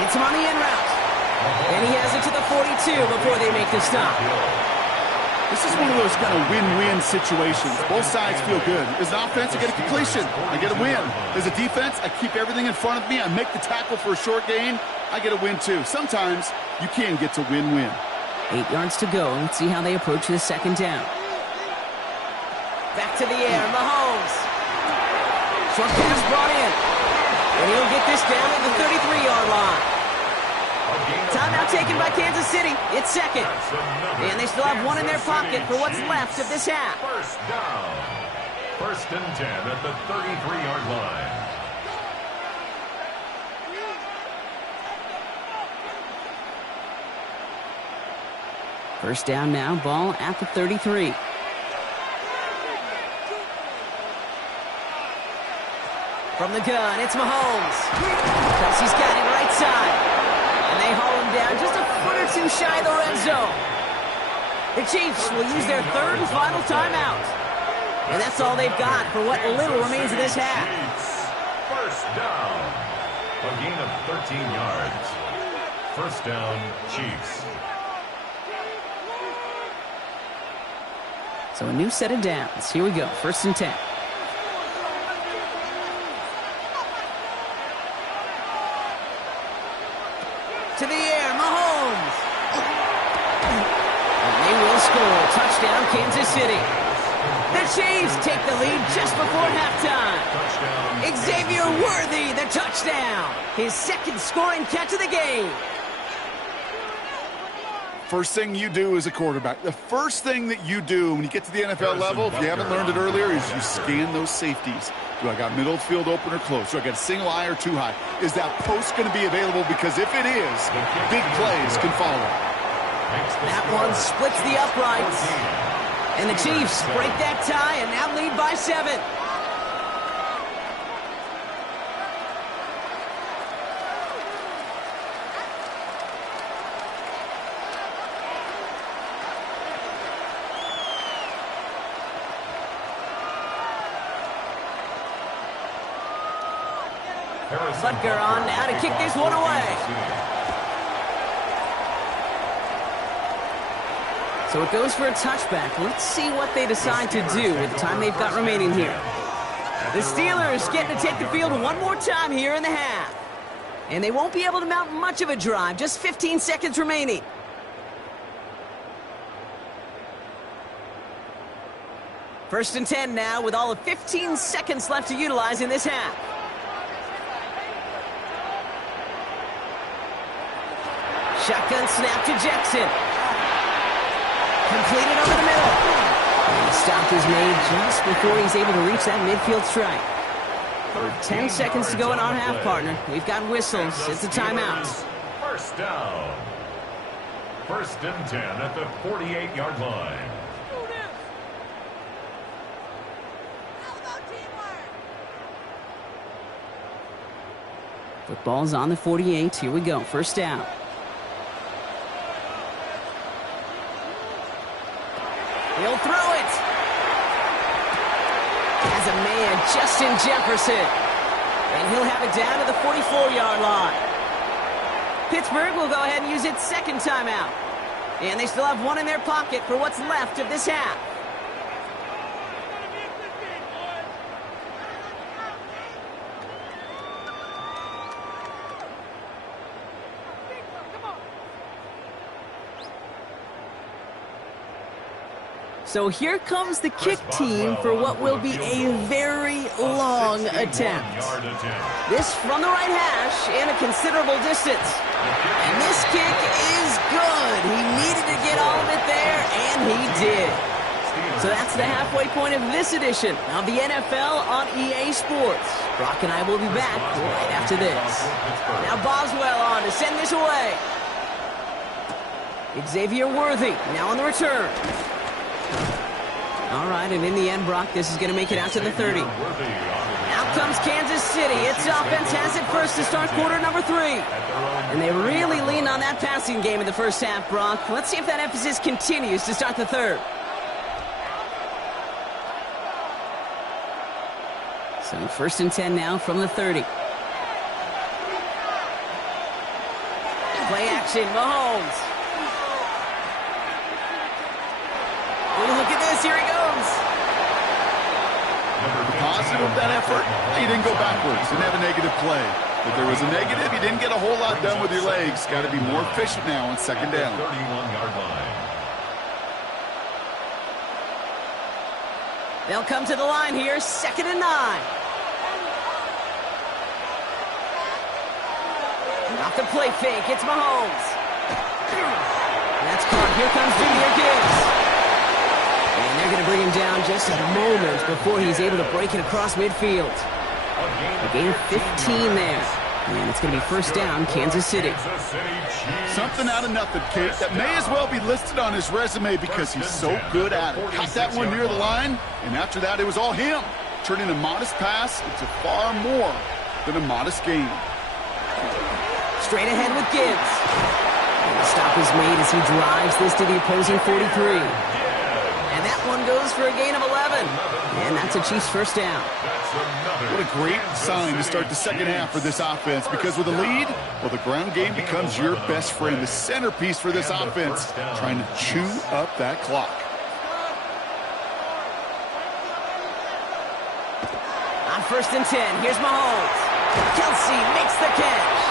Hits him on the in route. And he has it to the 42 before they make the stop. This is one of those kind of win-win situations. Both sides feel good. As an offense, I get a completion. I get a win. As a defense, I keep everything in front of me. I make the tackle for a short gain. I get a win, too. Sometimes you can get to win-win. 8 yards to go. Let's see how they approach the 2nd down. Back to the air. Mahomes. Short pass brought in. And he'll get this down at the 33-yard line. Timeout taken by Kansas City. It's 2nd. And they still have 1 in their pocket for what's left of this half. 1st down. 1st and 10 at the 33-yard line. First down now, ball at the 33. From the gun, it's Mahomes. Kelsey's got it right side. And they haul him down just a foot or 2 shy of the red zone. The Chiefs will use their 3rd and final timeout. And that's all they've got for what little remains of this half. 1st down. A gain of 13 yards. 1st down, Chiefs. So a new set of downs. Here we go. 1st and 10. To the air, Mahomes. And they will score. Touchdown, Kansas City. The Chiefs take the lead just before halftime. Xavier Worthy, the touchdown. His 2nd scoring catch of the game. First thing you do as a quarterback, the first thing that you do when you get to the NFL level, if you haven't learned it earlier, is you scan those safeties. Do I got middle field open or close? Do I got a single eye or 2 high? Is that post going to be available? Because if it is, big plays can follow. That one splits the uprights. And the Chiefs break that tie and now lead by 7. Butker on now to kick this one away. So it goes for a touchback. Let's see what they decide to do with the time they've got remaining here. The Steelers getting to take the field one more time here in the half. And they won't be able to mount much of a drive. Just 15 seconds remaining. First and 10 now with all of 15 seconds left to utilize in this half. Shotgun snap to Jackson. Completed over the middle. And the stop is made just before he's able to reach that midfield strike. 10 seconds to go in our half, partner. We've got whistles. It's a timeout. 1st down. 1st and 10 at the 48-yard line. Football's on the 48. Here we go. 1st down. He'll throw it. And Justin Jefferson. And he'll have it down to the 44-yard line. Pittsburgh will go ahead and use its second timeout. And they still have one in their pocket for what's left of this half. So here comes the kick team for what will be a very long attempt. This from the right hash and a considerable distance. And this kick is good. He needed to get all of it there, and he did. So that's the halfway point of this edition of the NFL on EA Sports. Brock and I will be back right after this. Now Boswell on to send this away. Xavier Worthy now on the return. All right, and in the end, Brock, this is going to make it out to the 30. Out comes Kansas City. Its offense has it first to start quarter number 3. And they really leaned on that passing game in the first half, Brock. Let's see if that emphasis continues to start the third. So first and 10 now from the 30. Play action, Mahomes. Oh, look at this, here he goes. The positive of that effort, he didn't go backwards, didn't have a negative play. If there was a negative, you didn't get a whole lot done with your legs. Got to be more efficient now on second down. 31-yard line. They'll come to the line here, 2nd and 9. Off the play fake, it's Mahomes. That's caught, here comes Jahmyr Gibbs. And they're going to bring him down just a moment before he's able to break it across midfield. A gain of 15 there. And it's going to be first down, Kansas City. Something out of nothing, Kate. That may as well be listed on his resume because he's so good at it. Caught that one near the line, and after that, it was all him. Turning a modest pass into far more than a modest gain. Straight ahead with Gibbs. And the stop is made as he drives this to the opposing 43. And that one goes for a gain of 11. And that's a Chiefs first down. What a great sign to start the second half for this offense, because with a lead, well, the ground game becomes your best friend, the centerpiece for this offense, trying to chew up that clock. On first and 10, here's Mahomes. Kelsey makes the catch.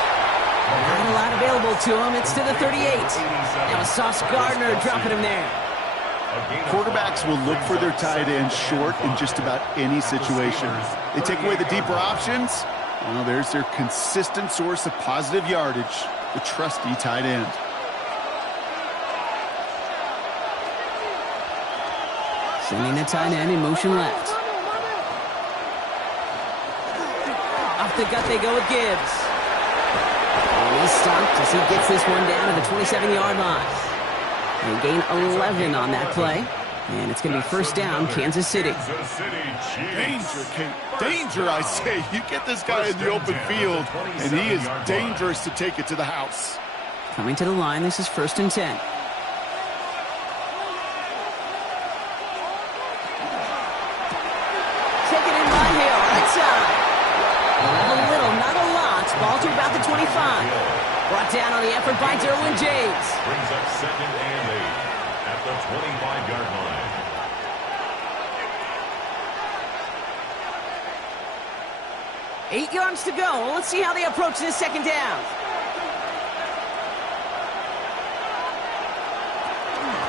Not a lot available to him. It's to the 38. Now a Sauce Gardner dropping him there. Quarterbacks will look for their tight end short in just about any situation. They take away the deeper options. Well, there's their consistent source of positive yardage, the trusty tight end. Sending the tight end in motion left. Off the gut they go with Gibbs. And he's stopped as he gets this one down to the 27-yard line. And gain 11 on that play. And it's going to be first down, Kansas City. Danger, Kate. Danger, I say. You get this guy in the open field, and he is dangerous to take it to the house. Coming to the line, this is first and 10. Taken in by Hill, right side. A little, not a lot. Ball to about the 25. Brought down on the effort by Derwin James. Brings up 2nd and 8 at the 25-yard line. Eight yards to go. Let's see how they approach this second down.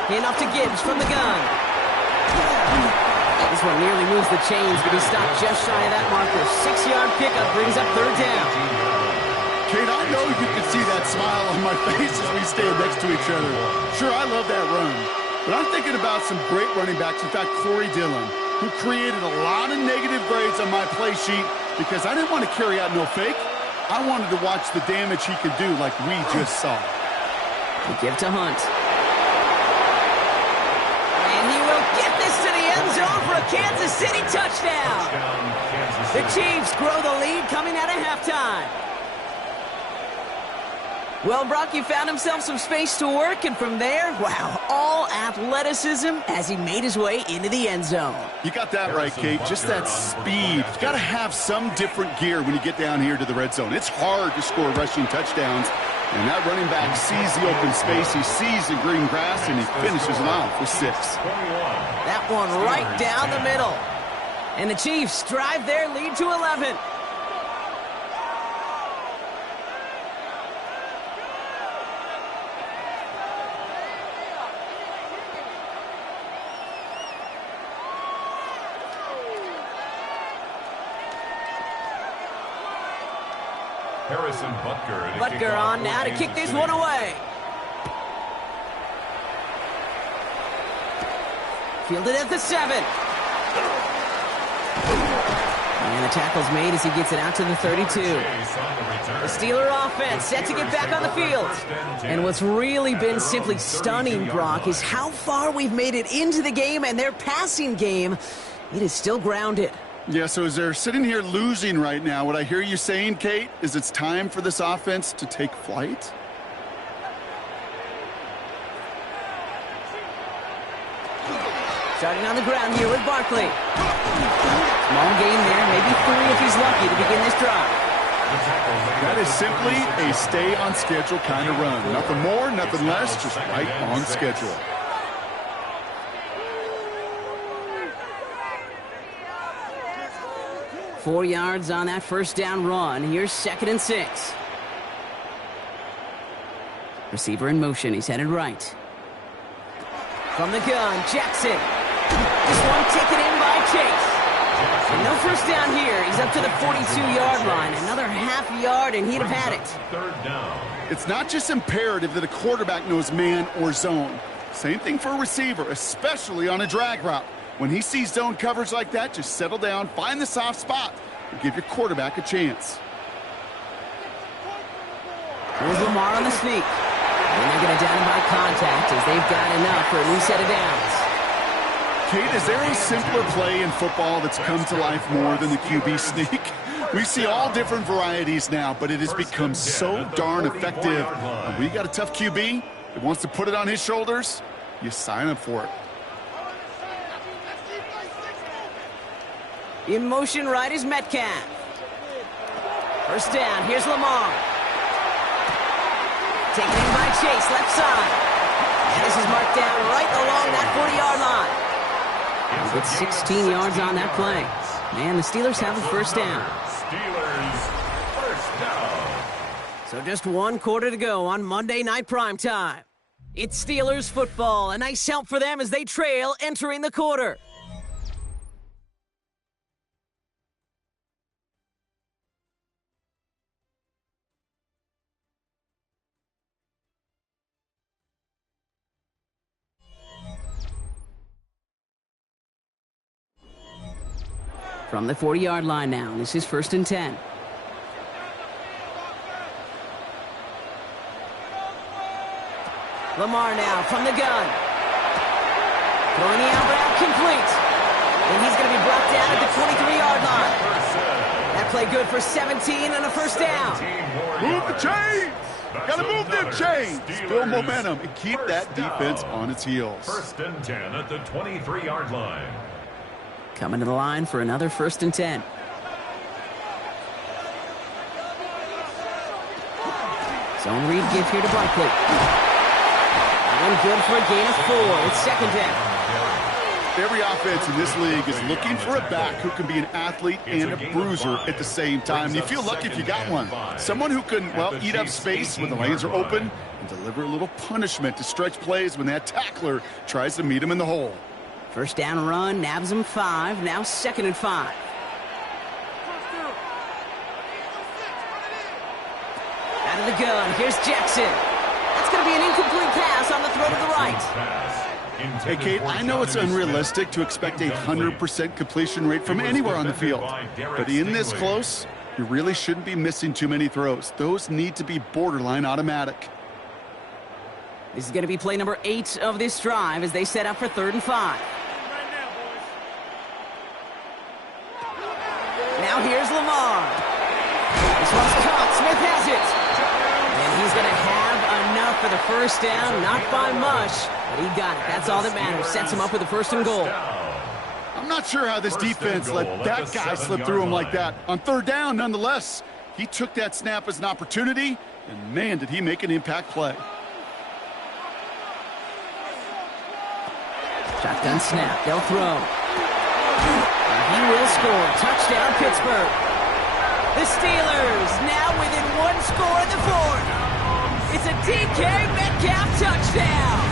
Hand off to Gibbs from the gun. This one nearly moves the chains, but he stopped just shy of that marker. 6-yard pickup brings up third down. Kate, I know you can see that smile on my face as we stand next to each other. Sure, I love that run. But I'm thinking about some great running backs. In fact, Corey Dillon, who created a lot of negative grades on my play sheet because I didn't want to carry out no fake. I wanted to watch the damage he could do like we just saw. They give to Hunt. And he will get this to the end zone for a Kansas City touchdown. The Chiefs grow the lead coming out of halftime. Well, Brock, he found himself some space to work, and from there, wow, all athleticism as he made his way into the end zone. You got that right, Kate. Just that speed. You've got to have some different gear when you get down here to the red zone. It's hard to score rushing touchdowns, and that running back sees the open space, he sees the green grass, and he finishes it off with 6. That one right down the middle. And the Chiefs drive their lead to 11. Harrison Butker on now to kick this one away. Fielded at the 7. And the tackle's made as he gets it out to the 32. The Steeler offense set to get back on the field. And what's really been simply stunning, Brock, is how far we've made it into the game, and their passing game, it is still grounded. Yeah, so as they're sitting here losing right now, what I hear you saying, Kate, is it's time for this offense to take flight? Starting on the ground here with Barkley. Long game there, maybe 3 if he's lucky to begin this drive. That is simply a stay-on-schedule kind of run. Nothing more, nothing less, just right on schedule. Four yards on that first down run. Here's 2nd and 6. Receiver in motion. He's headed right. From the gun, Jackson. This one taken in by Chase. And no first down here. He's up to the 42-yard line. Another half yard, and he'd have had it. 3rd down. It's not just imperative that a quarterback knows man or zone. Same thing for a receiver, especially on a drag route. When he sees zone coverage like that, just settle down, find the soft spot, and give your quarterback a chance. Here's Lamar on the sneak. And they're going to down him by contact as they've got enough for a new set of downs. Kate, is there a simpler play in football that's come to life more than the QB sneak? We see all different varieties now, but it has become so darn effective. And when you got a tough QB that wants to put it on his shoulders, you sign up for it. In motion right is Metcalf. First down, here's Lamar. Taken in by Chase, left side. And this is marked down right along that 40-yard line. With 16 yards on that play. And the Steelers have a first down. Steelers first down. So just 1 quarter to go on Monday Night Primetime. It's Steelers football. A nice help for them as they trail entering the quarter. From the 40-yard line now, this is 1st and 10. Lamar now from the gun. Throwing the out route complete. And he's going to be brought down at the 23-yard line. That play good for 17 and a first down. Move the chains! Got to move them chains! Build momentum and keep that defense on its heels. 1st and 10 at the 23-yard line. Coming to the line for another 1st and 10. Zone read give here to Barkley. And good for a gain of 4. It's 2nd down. Every offense in this league is looking for a back who can be an athlete and a bruiser at the same time. You feel lucky if you got one. Someone who can, well, eat up space when the lanes are open and deliver a little punishment to stretch plays when that tackler tries to meet him in the hole. First down run, nabs him 5. Now 2nd and 5. Out of the gun, here's Jackson. That's going to be an incomplete pass on the throw to the right. Hey, Kate, I know it's unrealistic to expect a 100% completion rate from anywhere on the field. But in this close, you really shouldn't be missing too many throws. Those need to be borderline automatic. This is going to be play number 8 of this drive as they set up for 3rd and 5. Now here's Lamar. This one's caught. Smith has it. And he's going to have first down, not by much, but he got it. That's all that matters. Sets him up with a 1st and goal. I'm not sure how this defense let that guy slip through him like that. On 3rd down, nonetheless, he took that snap as an opportunity, and man, did he make an impact play. Shotgun snap. They'll throw. And he will score. Touchdown, Pittsburgh. The Steelers now within 1 score in the 4th. It's a DK Metcalf touchdown.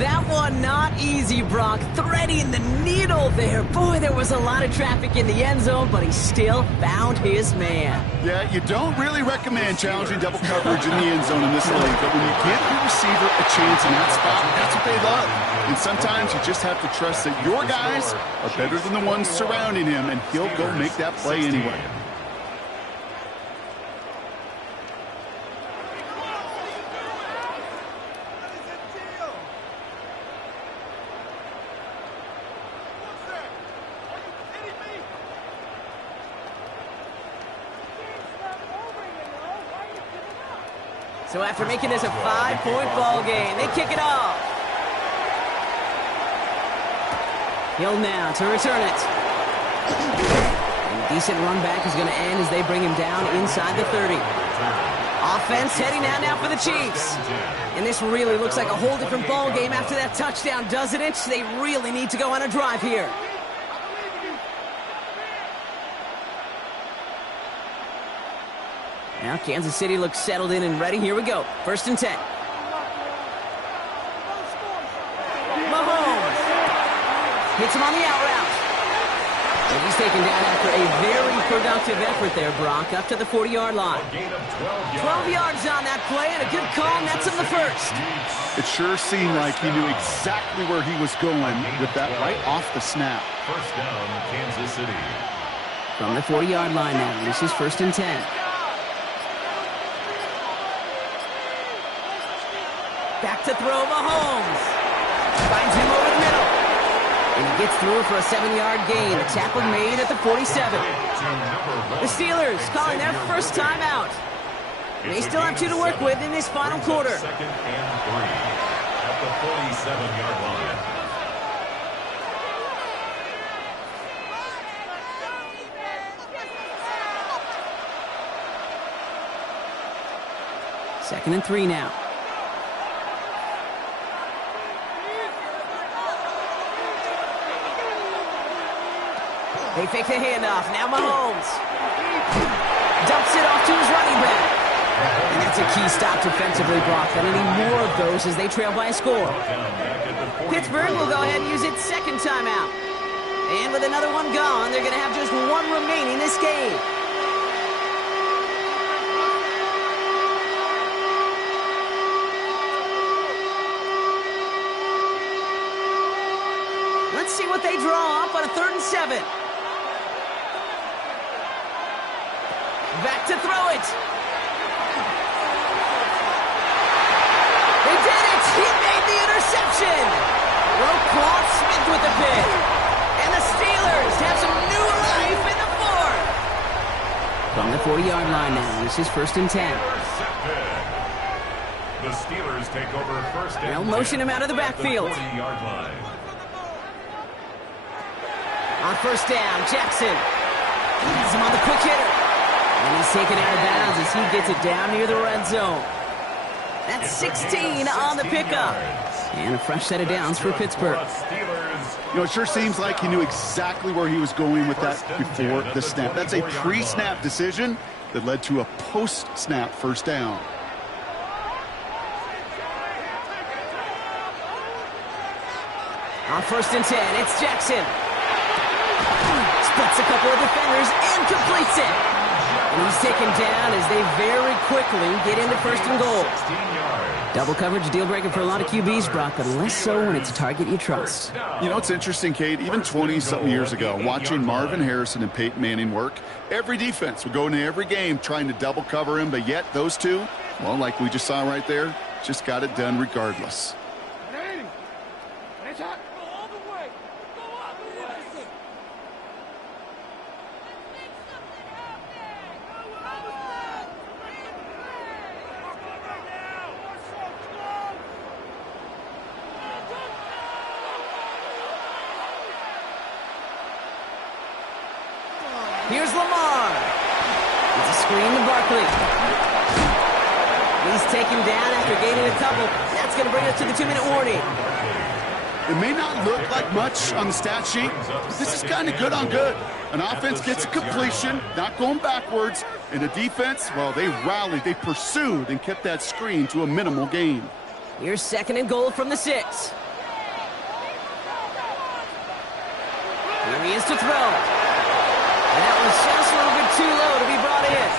That one not easy, Brock. Threading the needle there. Boy, there was a lot of traffic in the end zone, but he still found his man. Yeah, you don't really recommend challenging double coverage in the end zone in this league, but when you give your receiver a chance in that spot, that's what they love. And sometimes you just have to trust that your guys are better than the ones surrounding him, and he'll go make that play anyway. So after making this a 5-point ball game, they kick it off. Hill now to return it. And a decent run back is going to end as they bring him down inside the 30. Offense heading out now for the Chiefs. And this really looks like a whole different ball game after that touchdown, doesn't it? They really need to go on a drive here. Now Kansas City looks settled in and ready. Here we go. 1st and 10. Mahomes hits him on the out route. And he's taken down after a very productive effort there, Brock, up to the 40-yard line. 12 yards on that play and a good call, and that's him the 1st. It sure seemed like he knew exactly where he was going with that right off the snap. 1st down, Kansas City. From the 40-yard line now, this is 1st and 10. Back to throw, Mahomes. Finds him over the middle. And he gets through for a 7-yard gain. A tackle made at the 47. The Steelers calling their first timeout. They still have 2 to work with in this final quarter. 2nd and 3 at the 47-yard line. Second and 3 now. They fake the handoff. Now Mahomes dumps it off to his running back. And that's a key stop defensively, Brock. They need more of those as they trail by a score. Pittsburgh will go ahead and use its 2nd timeout. And with another one gone, they're going to have just 1 remaining this game. Let's see what they draw up on a 3rd and 7. Back to throw it. They did it. He made the interception. Roquan Smith with the pick. And the Steelers have some new life in the 4th. From the 40-yard line now, this is 1st and 10. The Steelers take over 1st and 10. They'll motion him out of the backfield. 40-yard line. On 1st down, Jackson. He's him on the quick hitter. And he's taken out of bounds as he gets it down near the red zone. That's 16 on the pickup. And a fresh set of downs for Pittsburgh. You know, it sure seems like he knew exactly where he was going with that before the snap. That's a pre-snap decision that led to a post-snap 1st down. On 1st and 10, it's Jackson. Splits a couple of defenders and completes it. And he's taken down as they very quickly get into 1st and goal. Double coverage, deal breaker for a lot of QBs, Brock, but less so when it's a target you trust. You know, it's interesting, Kate, even 20-something years ago, watching Marvin Harrison and Peyton Manning work, every defense would go into every game trying to double cover him, but yet those two, well, like we just saw right there, just got it done regardless. Here's Lamar. It's a screen to Barkley. He's taken down after gaining a couple. That's going to bring us to the 2-minute warning. It may not look like much on the stat sheet, but this is kind of good on good. An offense gets a completion, not going backwards, and the defense, well, they rallied, they pursued, and kept that screen to a minimal gain. Here's 2nd and goal from the 6. Here he is to throw. And that was just a little bit too low to be brought in.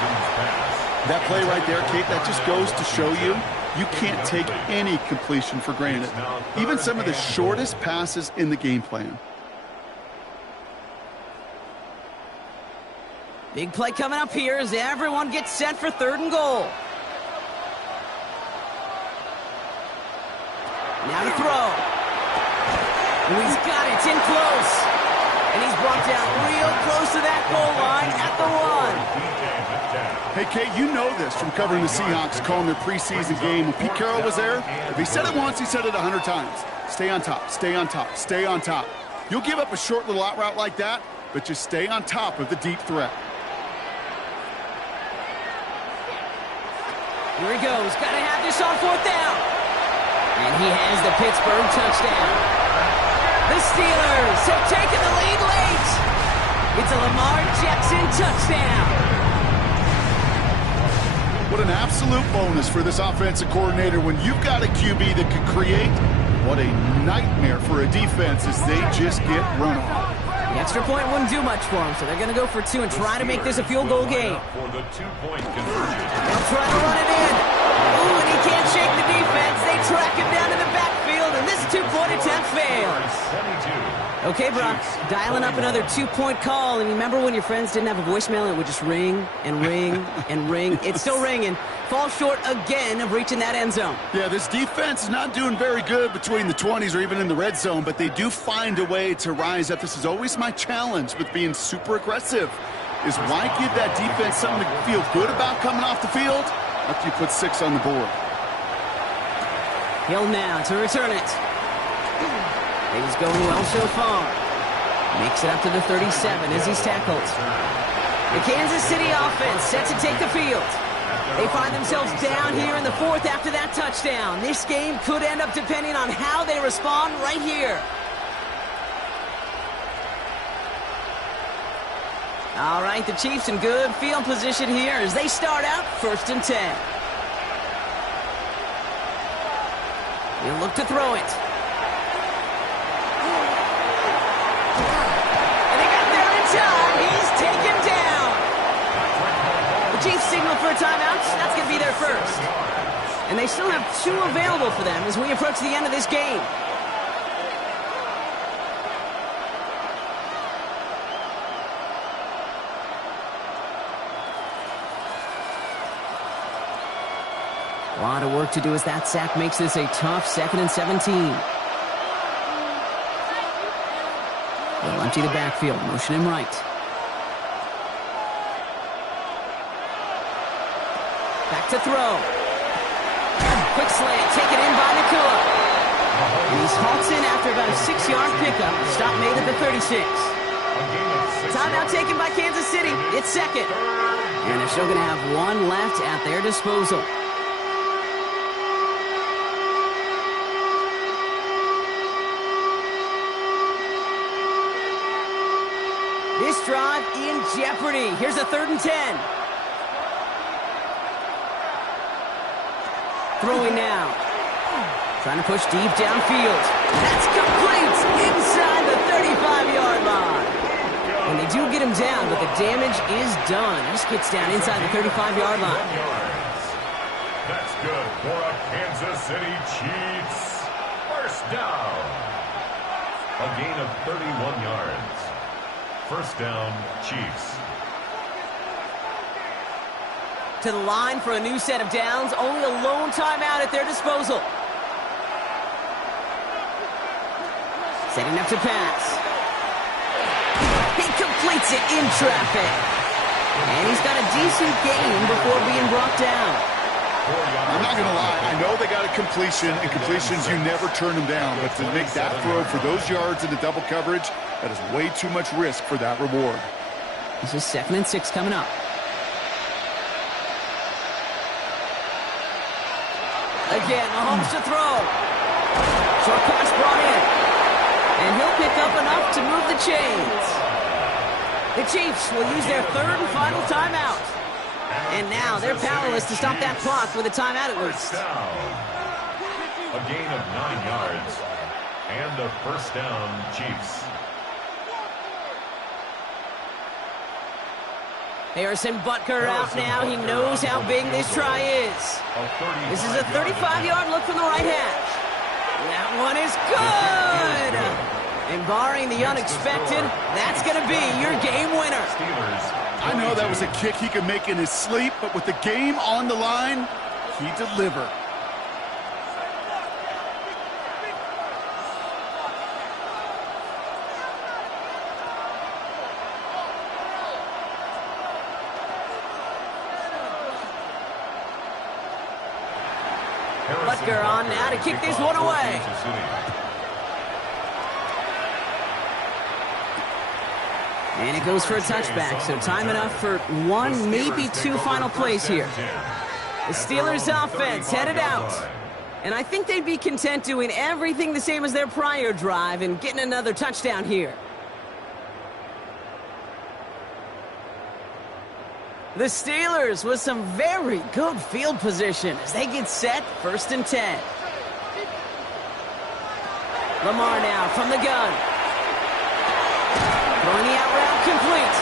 That play right there, Kate, that just goes to show you, you can't take any completion for granted. Even some of the shortest passes in the game plan. Big play coming up here as everyone gets set for 3rd and goal. Now to throw. And he's got it. It's in close. And he's brought down real close to that goal line at the 1. Hey, Kate, you know this from covering the Seahawks, calling their preseason game. When Pete Carroll was there, if he said it once, he said it 100 times. Stay on top, stay on top, stay on top. You'll give up a short little out route like that, but just stay on top of the deep threat. Here he goes. Got to have this on 4th down. And he has the Pittsburgh touchdown. The Steelers have taken the lead late. It's a Lamar Jackson touchdown. What an absolute bonus for this offensive coordinator when you've got a QB that can create. What a nightmare for a defense as they just get run off. The extra point wouldn't do much for them, so they're going to go for 2 and try to make this a field goal game. For the 2-point conversion. They'll try to run it in. Ooh, and he can't shake the defense. They track him down in the backfield, and this 2-point attempt fails. Okay, Brock, dialing up another 2-point call, and you remember when your friends didn't have a voicemail and it would just ring and ring and ring? It's still ringing. Fall short again of reaching that end zone. Yeah, this defense is not doing very good between the 20s or even in the red zone, but they do find a way to rise up. This is always my challenge with being super aggressive, is why give that defense something to feel good about coming off the field after you put 6 on the board. Hill now to return it. Things going well so far. Makes it up to the 37 as he's tackled. The Kansas City offense set to take the field. They find themselves down here in the 4th after that touchdown. This game could end up depending on how they respond right here. All right, the Chiefs in good field position here as they start out 1st and 10. He'll look to throw it. He's taken down. The Chiefs signal for a timeout. That's going to be their first. And they still have 2 available for them as we approach the end of this game. A lot of work to do as that sack makes this a tough 2nd and 17. They'll empty the backfield, motion him right. Back to throw. Quick slant, taken in by Nakua. And he halts in after about a 6-yard pickup. Stop made at the 36. Timeout taken by Kansas City. It's 2nd. And they're still going to have 1 left at their disposal. This drive in jeopardy. Here's a 3rd and 10. Throwing now. Trying to push deep downfield. That's complete inside the 35-yard line. And they do get him down, but the damage is done. Just gets down inside the 35-yard line. That's good for a Kansas City Chiefs. 1st down. A gain of 31 yards. 1st down, Chiefs. To the line for a new set of downs. Only a lone timeout at their disposal. Setting up to pass. He completes it in traffic. And he's got a decent gain before being brought down. I'm not going to lie. I know they got a completion, and completions, you never turn them down. But to make that throw for those yards in the double coverage, that is way too much risk for that reward. This is 2nd and 6 coming up. Again, Mahomes to throw. Short pass brought in. And he'll pick up enough to move the chains. The Chiefs will use their 3rd and final timeout. And now they're powerless to stop that clock with a timeout at least. A gain of 9 yards and a first down, Chiefs. Harrison Butker out now. He knows how big this try is. This is a 35-yard look from the right hash. That one is good. And barring the unexpected, that's going to be your game winner. I know that was a kick he could make in his sleep, but with the game on the line, he delivered. Butker on now to kick this one away. And it goes for a touchback, so time enough for 1, maybe 2 final plays here. The Steelers offense headed out. And I think they'd be content doing everything the same as their prior drive and getting another touchdown here. The Steelers with some very good field position as they get set, 1st and 10. Lamar now from the gun. Throwing the out route complete.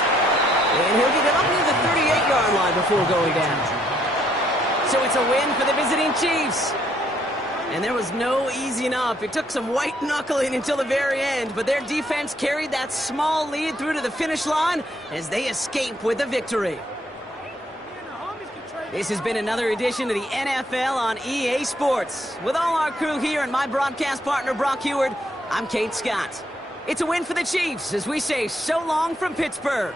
And he'll get it up near the 38-yard line before going down. So it's a win for the visiting Chiefs. And there was no easing up. It took some white knuckling until the very end, but their defense carried that small lead through to the finish line as they escape with a victory. This has been another edition of the NFL on EA Sports. With all our crew here and my broadcast partner, Brock Heward, I'm Kate Scott. It's a win for the Chiefs as we say so long from Pittsburgh.